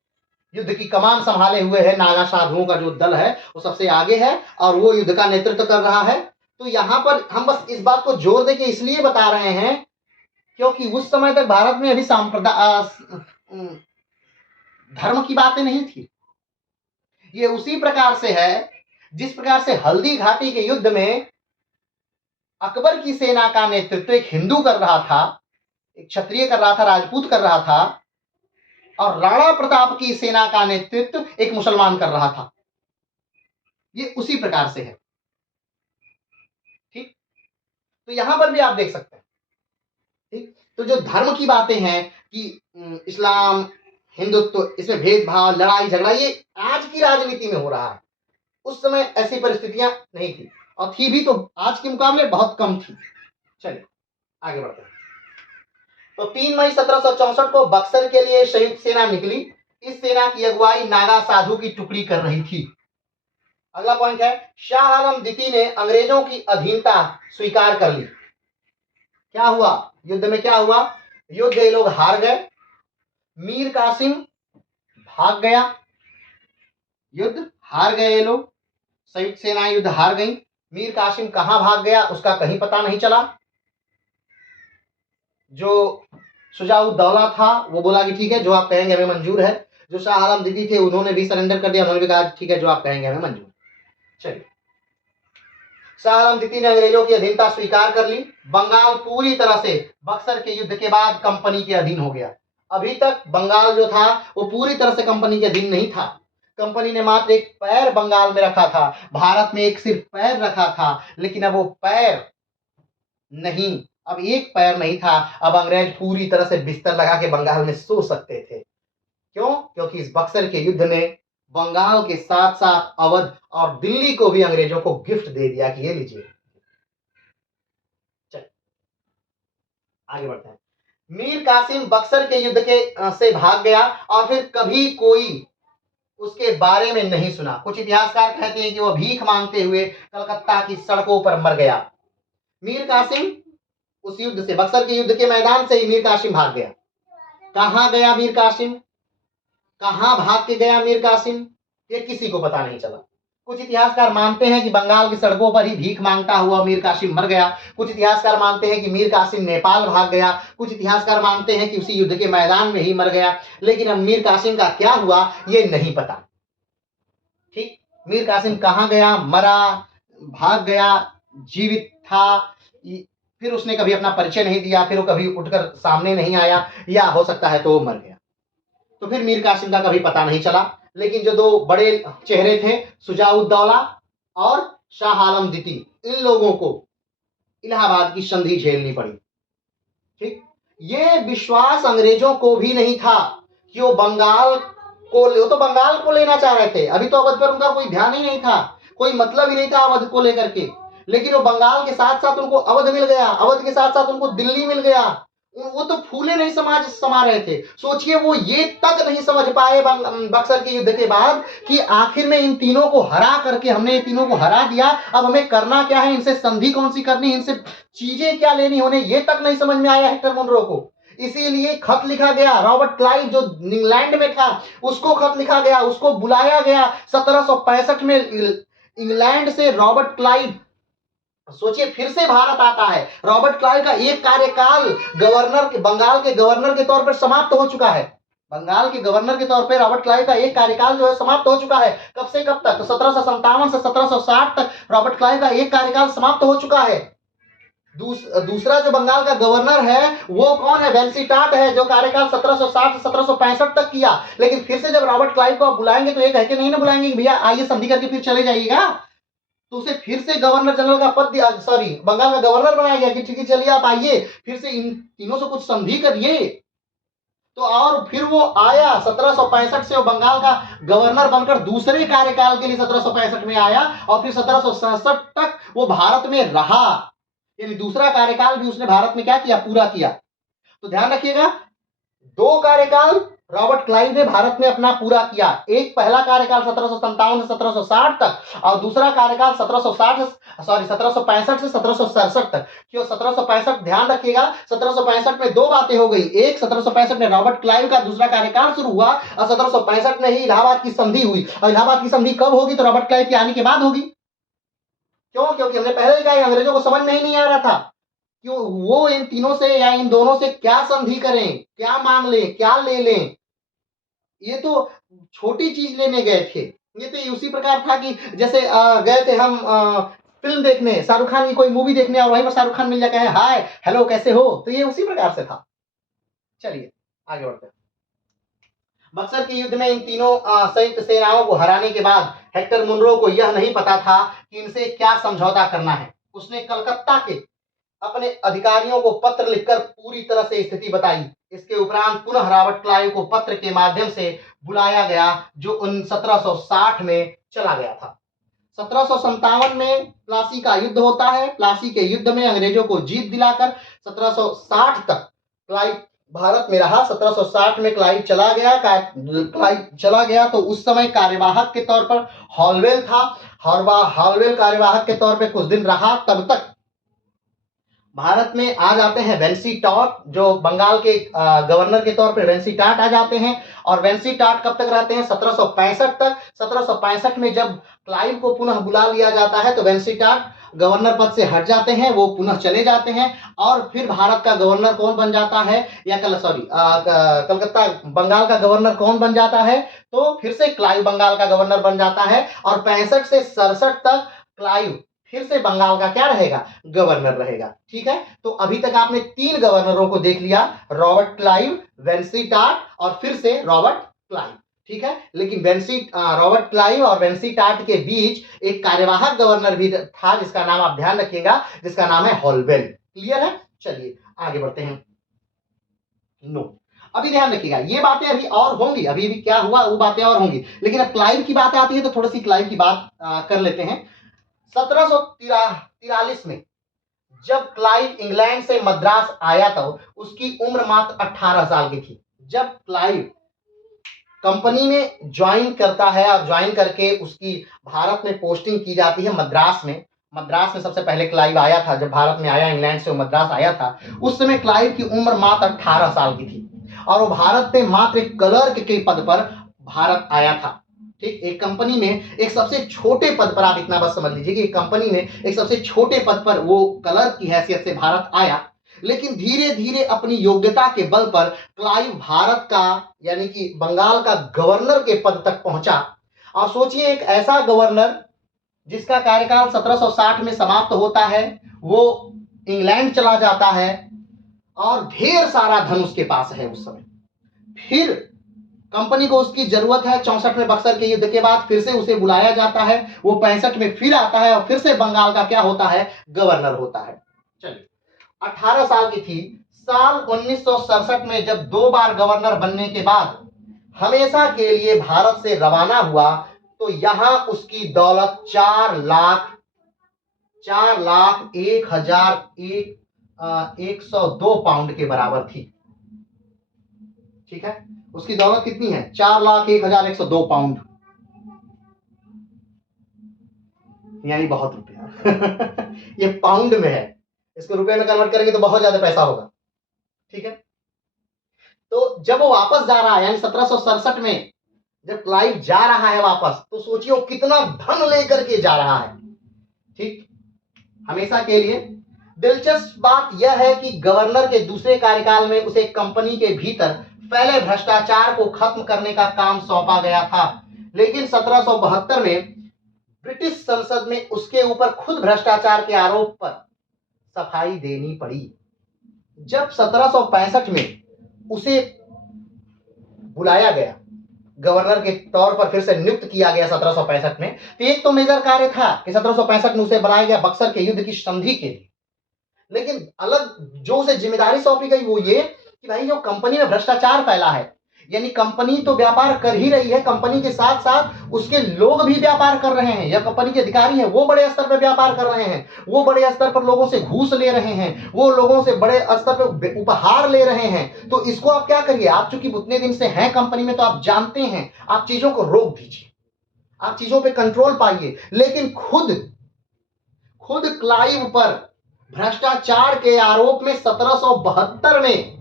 युद्ध की कमान संभाले हुए है, नागा साधुओं का जो दल है वो सबसे आगे है और वो युद्ध का नेतृत्व कर रहा है। तो यहां पर हम बस इस बात को जोर देके इसलिए बता रहे हैं क्योंकि उस समय तक भारत में अभी धर्म की बातें नहीं थी। ये उसी प्रकार से है जिस प्रकार से हल्दी घाटी के युद्ध में अकबर की सेना का नेतृत्व एक हिंदू कर रहा था, एक क्षत्रिय कर रहा था, राजपूत कर रहा था, और राणा प्रताप की सेना का नेतृत्व एक मुसलमान कर रहा था। ये उसी प्रकार से है। ठीक, तो यहां पर भी आप देख सकते हैं। ठीक, तो जो धर्म की बातें हैं कि इस्लाम, हिंदुत्व, इसमें भेदभाव, लड़ाई झगड़ा, ये आज की राजनीति में हो रहा है। उस समय ऐसी परिस्थितियां नहीं थी, और थी भी तो आज के मुकाबले बहुत कम थी। चलिए आगे बढ़ते हैं। तो 3 मई 1764 को बक्सर के लिए संयुक्त सेना निकली। इस सेना की अगुवाई नागा साधु की टुकड़ी कर रही थी। अगला पॉइंट है, शाह आलम द्वितीय ने अंग्रेजों की अधीनता स्वीकार कर ली। क्या हुआ युद्ध में? क्या हुआ? युद्ध ये लोग हार गए, मीर कासिम भाग गया, युद्ध हार गए ये लोग, संयुक्त सेना युद्ध हार गई। मीर कासिम कहां भाग गया उसका कहीं पता नहीं चला। जो सुजाउद्दौला था वो बोला कि ठीक है, जो आप कहेंगे हमें मंजूर है। जो शाह आलम द्वितीय थे उन्होंने भी सरेंडर कर दिया, उन्होंने भी कहा ठीक है, जो आप कहेंगे हमें मंजूर। चलिए, शाह आलम द्वितीय ने अंग्रेजों की अधीनता स्वीकार कर ली। बंगाल पूरी तरह से बक्सर के युद्ध के बाद कंपनी के अधीन हो गया। अभी तक बंगाल जो था वो पूरी तरह से कंपनी के अधीन नहीं था। कंपनी ने मात्र एक पैर बंगाल में रखा था, भारत में एक सिर्फ पैर रखा था, लेकिन अब वो पैर नहीं, अब एक पैर नहीं था। अब अंग्रेज पूरी तरह से बिस्तर लगा के बंगाल में सो सकते थे। क्यों? क्योंकि इस बक्सर के युद्ध ने बंगाल के साथ साथ अवध और दिल्ली को भी अंग्रेजों को गिफ्ट दे दिया कि ये लीजिए। चल आगे बढ़ते हैं। मीर कासिम बक्सर के युद्ध के से भाग गया और फिर कभी कोई उसके बारे में नहीं सुना। कुछ इतिहासकार कहते हैं कि वह भीख मांगते हुए कलकत्ता की सड़कों पर मर गया। मीर कासिम उस युद्ध से, बक्सर के युद्ध के मैदान से ही मीर कासिम भाग गया। कहां गया मीर कासिम, कहां भाग के गया मीर कासिम, ये किसी को पता नहीं चला। कुछ इतिहासकार मानते हैं कि बंगाल की सड़कों पर ही भीख मांगता हुआ मीर कासिम मर गया। कुछ इतिहासकार मानते हैं कि मीर कासिम नेपाल भाग गया। कुछ इतिहासकार मानते हैं कि उसी युद्ध के मैदान में ही मर गया। लेकिन अब मीर कासिम का क्या हुआ ये नहीं पता। ठीक, मीर कासिम कहां गया, मरा, भाग गया, जीवित था, फिर उसने कभी अपना परिचय नहीं दिया, फिर वो कभी उठकर सामने नहीं आया, या हो सकता है तो वो मर गया। तो फिर मीर कासिम का कभी पता नहीं चला। लेकिन जो दो बड़े चेहरे थे, सुजाउद्दौला और शाह आलम द्वितीय, इन लोगों को इलाहाबाद की संधि झेलनी पड़ी। ठीक, ये विश्वास अंग्रेजों को भी नहीं था कि वो तो बंगाल को लेना चाह रहे थे। अभी तो अवध पर उनका कोई ध्यान ही नहीं था, कोई मतलब ही नहीं था अवध को लेकर के। लेकिन वो बंगाल के साथ साथ उनको अवध मिल गया, अवध के साथ साथ उनको दिल्ली मिल गया। वो तो फूले नहीं समा रहे थे। सोचिए, वो ये तक नहीं समझ पाए बक्सर के युद्ध के बाद कि आखिर में इन तीनों को हरा करके हमने इन तीनों को हरा दिया, अब हमें करना क्या है, इनसे संधि कौन सी करनी, इनसे चीजें क्या लेनी होने, ये तक नहीं समझ में आया हेक्टर मुनरो को। इसीलिए खत लिखा गया, रॉबर्ट क्लाइव जो इंग्लैंड में था उसको खत लिखा गया, उसको बुलाया गया 1765 में इंग्लैंड से रॉबर्ट क्लाइव। सोचिए, फिर से भारत आता है। रॉबर्ट क्लाइव का एक कार्यकाल बंगाल के गवर्नर के तौर पर समाप्त हो चुका है। बंगाल के गवर्नर के तौर पर रॉबर्ट क्लाइव का एक कार्यकाल जो है समाप्त हो चुका है। कब से कब तक? तो 1757 से 1760 तक रॉबर्ट क्लाइव का एक कार्यकाल समाप्त हो चुका है। दूसरा जो बंगाल का गवर्नर है वो कौन है? वेल्सी-टाट है, जो कार्यकाल 1760 से 1765 तक किया। लेकिन फिर से जब रॉबर्ट क्लाइव को आप बुलाएंगे तो ये कह के नहीं ना बुलाएंगे कि भैया आइए संधि करके फिर चले जाइएगा। तो उसे फिर से गवर्नर जनरल का पद दिया, सॉरी, बंगाल का गवर्नर बनाया गया कि ठीक है चलिए आप आइए, फिर से इन तीनों से कुछ संधि करिए। तो और फिर वो आया 1765 से, वो बंगाल का गवर्नर बनकर दूसरे कार्यकाल के लिए 1765 में आया और फिर 1767 तक वो भारत में रहा। यानी दूसरा कार्यकाल भी उसने भारत में क्या किया? पूरा किया। तो ध्यान रखिएगा, दो कार्यकाल रॉबर्ट क्लाइव ने भारत में अपना पूरा किया। एक पहला कार्यकाल 1757 से 1760 तक और दूसरा कार्यकाल 1765 से 1767 तक। क्यों 1765? ध्यान रखिएगा, 1765 में दो बातें हो गई। एक, 1765 में रॉबर्ट क्लाइव का दूसरा कार्यकाल शुरू हुआ और 1765 में ही इलाहाबाद की संधि हुई। और इलाहाबाद की संधि कब होगी? तो रॉबर्ट क्लाइव के आने के बाद होगी। क्यों? क्योंकि हमने पहले ही कहा अंग्रेजों को समझ में ही नहीं आ रहा था कि वो इन तीनों से या इन दोनों से क्या संधि करें, क्या मांग लें, क्या ले लें। ये तो छोटी चीज लेने गए थे। ये तो उसी प्रकार था कि जैसे गए थे हम फिल्म देखने, शाहरुख खान की कोई मूवी देखने, और वहीं पर शाहरुख खान मिल जाए, कहे हाय हेलो कैसे हो। तो ये उसी प्रकार से था। चलिए आगे बढ़ते हैं। बक्सर के युद्ध में इन तीनों संयुक्त सेनाओं को हराने के बाद हेक्टर मुनरो को यह नहीं पता था कि इनसे क्या समझौता करना है। उसने कलकत्ता के अपने अधिकारियों को पत्र लिखकर पूरी तरह से स्थिति बताई। इसके उपरांत पुनः रॉबर्ट क्लाइव को पत्र के माध्यम से बुलाया गया, जो 1760 में चला गया था। 1757 में प्लासी का युद्ध होता है। प्लासी के युद्ध में अंग्रेजों को जीत दिलाकर 1760 तक क्लाइव भारत में रहा। 1760 में क्लाइव चला गया तो उस समय कार्यवाहक के तौर पर हॉलवेल था। हॉलवेल कार्यवाहक के तौर पर कुछ दिन रहा। तब तक भारत में आ जाते हैं वेल्सी-टाट, जो बंगाल के गवर्नर के तौर पर वेल्सी-टाट आ जाते हैं। और वेल्सी-टाट कब तक रहते हैं? 1765 तक। 1765 में जब क्लाइव को पुनः बुला लिया जाता है तो वेल्सी-टाट गवर्नर पद से हट जाते हैं, वो पुनः चले जाते हैं। और फिर भारत का गवर्नर कौन बन जाता है, या कलकत्ता बंगाल का गवर्नर कौन बन जाता है? तो फिर से क्लाइव बंगाल का गवर्नर बन जाता है। और 65 से 67 तक क्लाइव फिर से बंगाल का क्या रहेगा? गवर्नर रहेगा। ठीक है, तो अभी तक आपने तीन गवर्नरों को देख लिया, रॉबर्ट क्लाइव, वेल्सी-टाट और फिर से रॉबर्ट क्लाइव। ठीक है, लेकिन रॉबर्ट क्लाइव और वेल्सी-टाट के बीच एक कार्यवाहक गवर्नर भी था, जिसका नाम आप ध्यान रखिएगा, जिसका नाम है हॉलवेल। क्लियर है? चलिए आगे बढ़ते हैं। अभी ध्यान रखिएगा, ये बातें अभी और होंगी, अभी भी क्या हुआ वो बातें और होंगी, लेकिन अब क्लाइव की बात आती है तो थोड़ी सी क्लाइव की बात कर लेते हैं। 1743 में जब क्लाइव इंग्लैंड से मद्रास आया तो उसकी उम्र मात्र 18 साल की थी। जब क्लाइव कंपनी में ज्वाइन करता है और ज्वाइन करके उसकी भारत में पोस्टिंग की जाती है मद्रास में। मद्रास में सबसे पहले क्लाइव आया था, जब भारत में आया इंग्लैंड से वो मद्रास आया था। उस समय क्लाइव की उम्र मात्र 18 साल की थी और वो भारत में मात्र एक क्लर्क के पद पर भारत आया था। ठीक, एक कंपनी में एक सबसे छोटे पद पर, आप इतना बस समझ लीजिए कि एक कंपनी में एक सबसे छोटे पद पर वो क्लर्क की हैसियत से भारत आया। लेकिन धीरे धीरे अपनी योग्यता के बल पर क्लाइव भारत का यानी कि बंगाल का गवर्नर के पद तक पहुंचा। और सोचिए, एक ऐसा गवर्नर जिसका कार्यकाल 1760 में समाप्त होता है, वो इंग्लैंड चला जाता है और ढेर सारा धन उसके पास है उस समय। फिर कंपनी को उसकी जरूरत है 64 में बक्सर के युद्ध के बाद, फिर से उसे बुलाया जाता है, वो 65 में फिर आता है और फिर से बंगाल का क्या होता है, गवर्नर होता है। चलिए 18 साल की थी, साल 1967 में जब 2 बार गवर्नर बनने के बाद हमेशा के लिए भारत से रवाना हुआ, तो यहां उसकी दौलत 4,01,102 पाउंड के बराबर थी। ठीक है, उसकी दौलत कितनी है, 4,01,102 पाउंड, यानी बहुत रुपया ये पाउंड में है, इसको रुपए में कन्वर्ट करेंगे तो बहुत ज्यादा पैसा होगा। ठीक है, तो जब वो वापस जा रहा है, यानी 1767 में जब क्लाइव जा रहा है वापस, तो सोचिए वो कितना धन लेकर के जा रहा है। ठीक, हमेशा के लिए। दिलचस्प बात यह है कि गवर्नर के दूसरे कार्यकाल में उसे कंपनी के भीतर फैले भ्रष्टाचार को खत्म करने का काम सौंपा गया था, लेकिन 1772 में ब्रिटिश संसद में उसके ऊपर खुद भ्रष्टाचार के आरोप पर सफाई देनी पड़ी। जब 1765 में उसे बुलाया गया, गवर्नर के तौर पर फिर से नियुक्त किया गया 1765 में, तो एक तो मेजर कार्य था कि 1765 में उसे बुलाया गया बक्सर के युद्ध की संधि के लिए, लेकिन अलग जो उसे जिम्मेदारी सौंपी गई वो ये कि भाई जो कंपनी में भ्रष्टाचार फैला है, यानी कंपनी तो व्यापार कर ही रही है, कंपनी के साथ साथ उसके लोग भी व्यापार कर रहे हैं, या कंपनी के अधिकारी हैं वो बड़े स्तर पर व्यापार कर रहे हैं, वो बड़े स्तर पर लोगों से घूस ले रहे हैं, वो लोगों से बड़े स्तर पर उपहार ले रहे हैं। तो इसको आप क्या करिए, आप चूंकि उतने दिन से हैं कंपनी में तो आप जानते हैं, आप चीजों को रोक दीजिए, आप चीजों पर कंट्रोल पाइए। लेकिन खुद क्लाइव पर भ्रष्टाचार के आरोप में 1772 में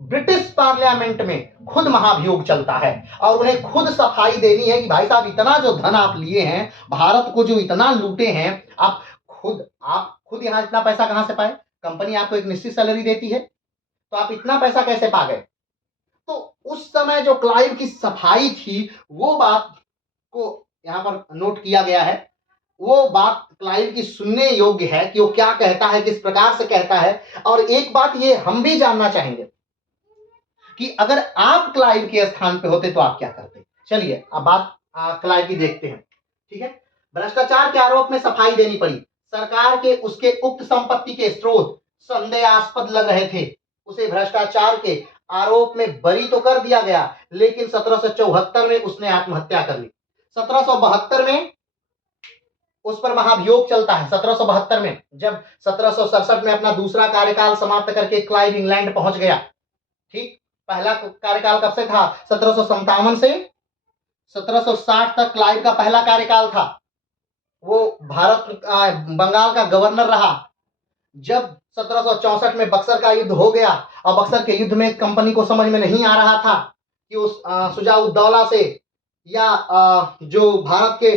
ब्रिटिश पार्लियामेंट में खुद महाभियोग चलता है और उन्हें खुद सफाई देनी है कि भाई साहब इतना जो धन आप लिए हैं, भारत को जो इतना लूटे हैं, आप खुद यहां इतना पैसा कहां से पाए, कंपनी आपको एक निश्चित सैलरी देती है, तो आप इतना पैसा कैसे पा गए। तो उस समय जो क्लाइव की सफाई थी, वो बात को यहां पर नोट किया गया है, वो बात क्लाइव की सुनने योग्य है कि वो क्या कहता है, किस प्रकार से कहता है। और एक बात ये हम भी जानना चाहेंगे कि अगर आप क्लाइव के स्थान पे होते तो आप क्या करते। चलिए अब बात क्लाइव की देखते हैं। ठीक है, भ्रष्टाचार के आरोप में सफाई देनी पड़ी, सरकार के उसके उक्त संपत्ति के स्रोत संदेहास्पद लग रहे थे, उसे भ्रष्टाचार के आरोप में बरी तो कर दिया गया, लेकिन 1774 में उसने आत्महत्या कर ली। 1772 में उस पर महाभियोग चलता है। 1772 में जब 1767 में अपना दूसरा कार्यकाल समाप्त करके क्लाइव इंग्लैंड पहुंच गया। ठीक, पहला कार्यकाल कब से था, 1757 से 1760 तक क्लाइव का पहला कार्यकाल था। वो बंगाल का गवर्नर रहा। जब 1764 में बक्सर का युद्ध हो गया और बक्सर के युद्ध में कंपनी को समझ में नहीं आ रहा था कि उस शुजा-उद-दौला से या जो भारत के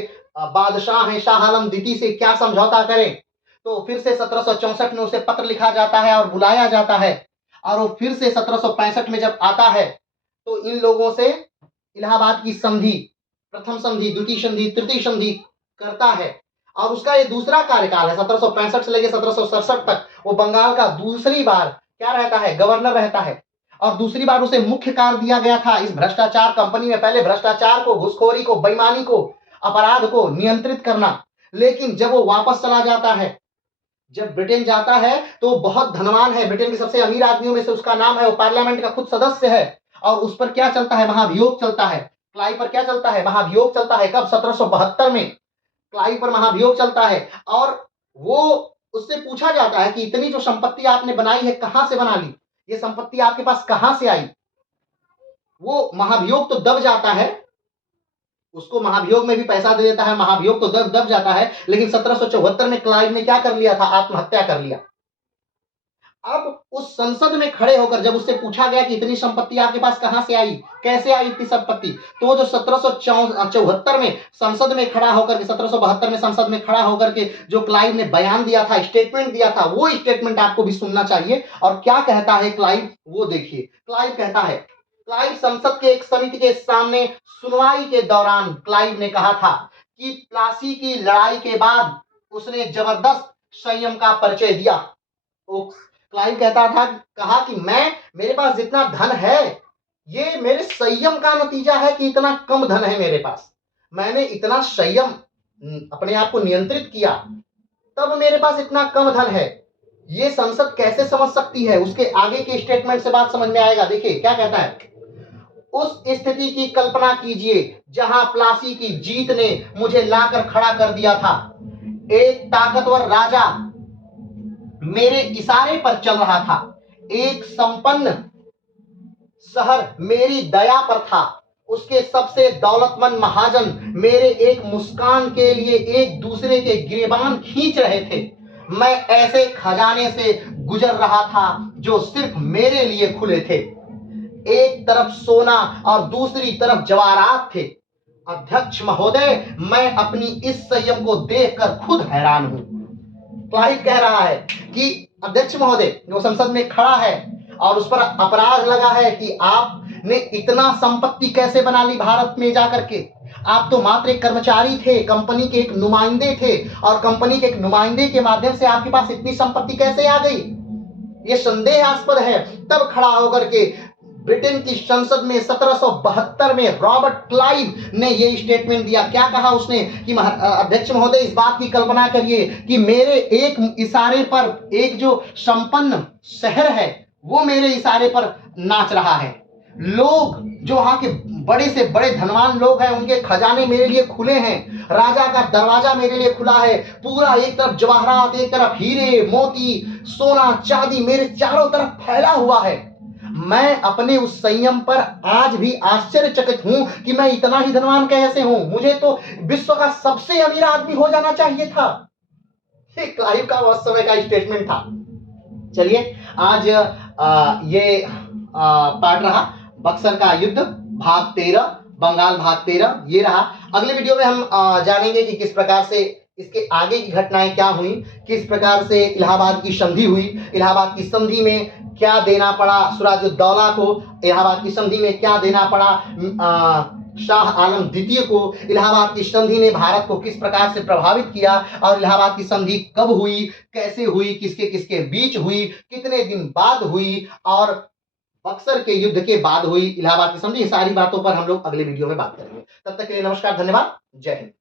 बादशाह हैं शाह आलम द्वितीय से क्या समझौता करें, तो फिर से 1764 में उसे पत्र लिखा जाता है और बुलाया जाता है, और वो फिर से 1765 में जब आता है तो इन लोगों से इलाहाबाद की संधि, प्रथम संधि, द्वितीय संधि, तृतीय संधि करता है। और उसका ये दूसरा कार्यकाल है, 1765 से लेकर 1767 तक वो बंगाल का दूसरी बार क्या रहता है, गवर्नर रहता है। और दूसरी बार उसे मुख्य कार्य दिया गया था इस भ्रष्टाचार, कंपनी में पहले भ्रष्टाचार को, घुसखोरी को, बेईमानी को, अपराध को नियंत्रित करना। लेकिन जब वो वापस चला जाता है, जब ब्रिटेन जाता है, तो बहुत धनवान है, ब्रिटेन के सबसे अमीर आदमियों में से उसका नाम है, वो पार्लियामेंट का खुद सदस्य है, और उस पर क्या चलता है, महाभियोग चलता है। क्लाइव पर क्या चलता है, महाभियोग चलता है। कब, 1772 में क्लाइव पर महाभियोग चलता है, और वो उससे पूछा जाता है कि इतनी जो संपत्ति आपने बनाई है कहां से बना ली, ये संपत्ति आपके पास कहां से आई। वो महाभियोग तो दब जाता है, उसको महाभियोग में भी पैसा दे देता है, महाभियोग तो दब जाता है, लेकिन 1774 में क्लाइव ने क्या कर लिया था, आत्महत्या कर लिया। अब उस संसद में खड़े होकर जब उससे पूछा गया कि इतनी संपत्ति आपके पास कहां से आई, कैसे आई इतनी संपत्ति, तो जो 1774 में संसद में खड़ा होकर के, 1772 में संसद में खड़ा होकर के जो क्लाइव ने बयान दिया था, स्टेटमेंट दिया था, वो स्टेटमेंट आपको भी सुनना चाहिए। और क्या कहता है क्लाइव, वो देखिए। क्लाइव कहता है, क्लाइव संसद के एक समिति के सामने सुनवाई के दौरान क्लाइव ने कहा था कि प्लासी की लड़ाई के बाद उसने जबरदस्त संयम का परिचय दिया। क्लाइव कहता था, कहा कि मेरे पास जितना धन है ये मेरे संयम का नतीजा है कि इतना कम धन है मेरे पास। मैंने इतना संयम अपने आप को नियंत्रित किया, तब मेरे पास इतना कम धन है। ये संसद कैसे समझ सकती है? उसके आगे के स्टेटमेंट से बात समझ में आएगा। देखिए क्या कहता है। उस स्थिति की कल्पना कीजिए जहां प्लासी की जीत ने मुझे लाकर खड़ा कर दिया था। एक ताकतवर राजा मेरे इशारे पर चल रहा था। एक संपन्न शहर मेरी दया पर था। उसके सबसे दौलतमंद महाजन मेरे एक मुस्कान के लिए एक दूसरे के गिरेबान खींच रहे थे। मैं ऐसे खजाने से गुजर रहा था जो सिर्फ मेरे लिए खुले थे। एक तरफ सोना और दूसरी तरफ जवाहरात थे। अध्यक्ष महोदय, मैं अपनी इस संयम को देखकर खुद हैरान हूं। क्लाइव कह रहा है कि अध्यक्ष महोदय जो संसद में खड़ा है और उस पर अपराध लगा है कि आपने इतना संपत्ति कैसे बना ली भारत में जाकर के। आप तो मात्र एक कर्मचारी थे, कंपनी के एक नुमाइंदे थे, और कंपनी के एक नुमाइंदे के माध्यम से आपके पास इतनी संपत्ति कैसे आ गई? ये संदेहास्पद है। तब खड़ा होकर के ब्रिटेन की संसद में 1772 में रॉबर्ट क्लाइव ने ये स्टेटमेंट दिया। क्या कहा उसने कि अध्यक्ष महोदय, इस बात की कल्पना करिए कि मेरे एक इशारे पर एक जो संपन्न शहर है वो मेरे इशारे पर नाच रहा है। लोग जो वहां के बड़े से बड़े धनवान लोग हैं, उनके खजाने मेरे लिए खुले हैं। राजा का दरवाजा मेरे लिए खुला है। पूरा एक तरफ जवाहरात, एक तरफ हीरे मोती, सोना चांदी मेरे चारों तरफ फैला हुआ है। मैं अपने उस संयम पर आज भी आश्चर्यचकित हूं कि मैं इतना ही धनवान कैसे हूं। मुझे तो विश्व का सबसे अमीर आदमी हो जाना चाहिए था। ये क्लाइव का उस समय का स्टेटमेंट था। चलिए आज ये पार्ट रहा बक्सर का युद्ध भाग 13, बंगाल भाग 13 ये रहा। अगले वीडियो में हम जानेंगे कि किस प्रकार से इसके आगे की घटनाएं क्या हुई, किस प्रकार से इलाहाबाद की संधि हुई, इलाहाबाद की संधि में क्या देना पड़ा सिराजुद्दौला को, इलाहाबाद की संधि में क्या देना पड़ा शाह आलम द्वितीय को, इलाहाबाद की संधि ने भारत को किस प्रकार से प्रभावित किया, और इलाहाबाद की संधि कब हुई, कैसे हुई, किसके किसके बीच हुई, कितने दिन बाद हुई, और बक्सर के युद्ध के बाद हुई इलाहाबाद की संधि। सारी बातों पर हम लोग अगले वीडियो में बात करेंगे। तब तक के लिए नमस्कार, धन्यवाद, जय हिंद।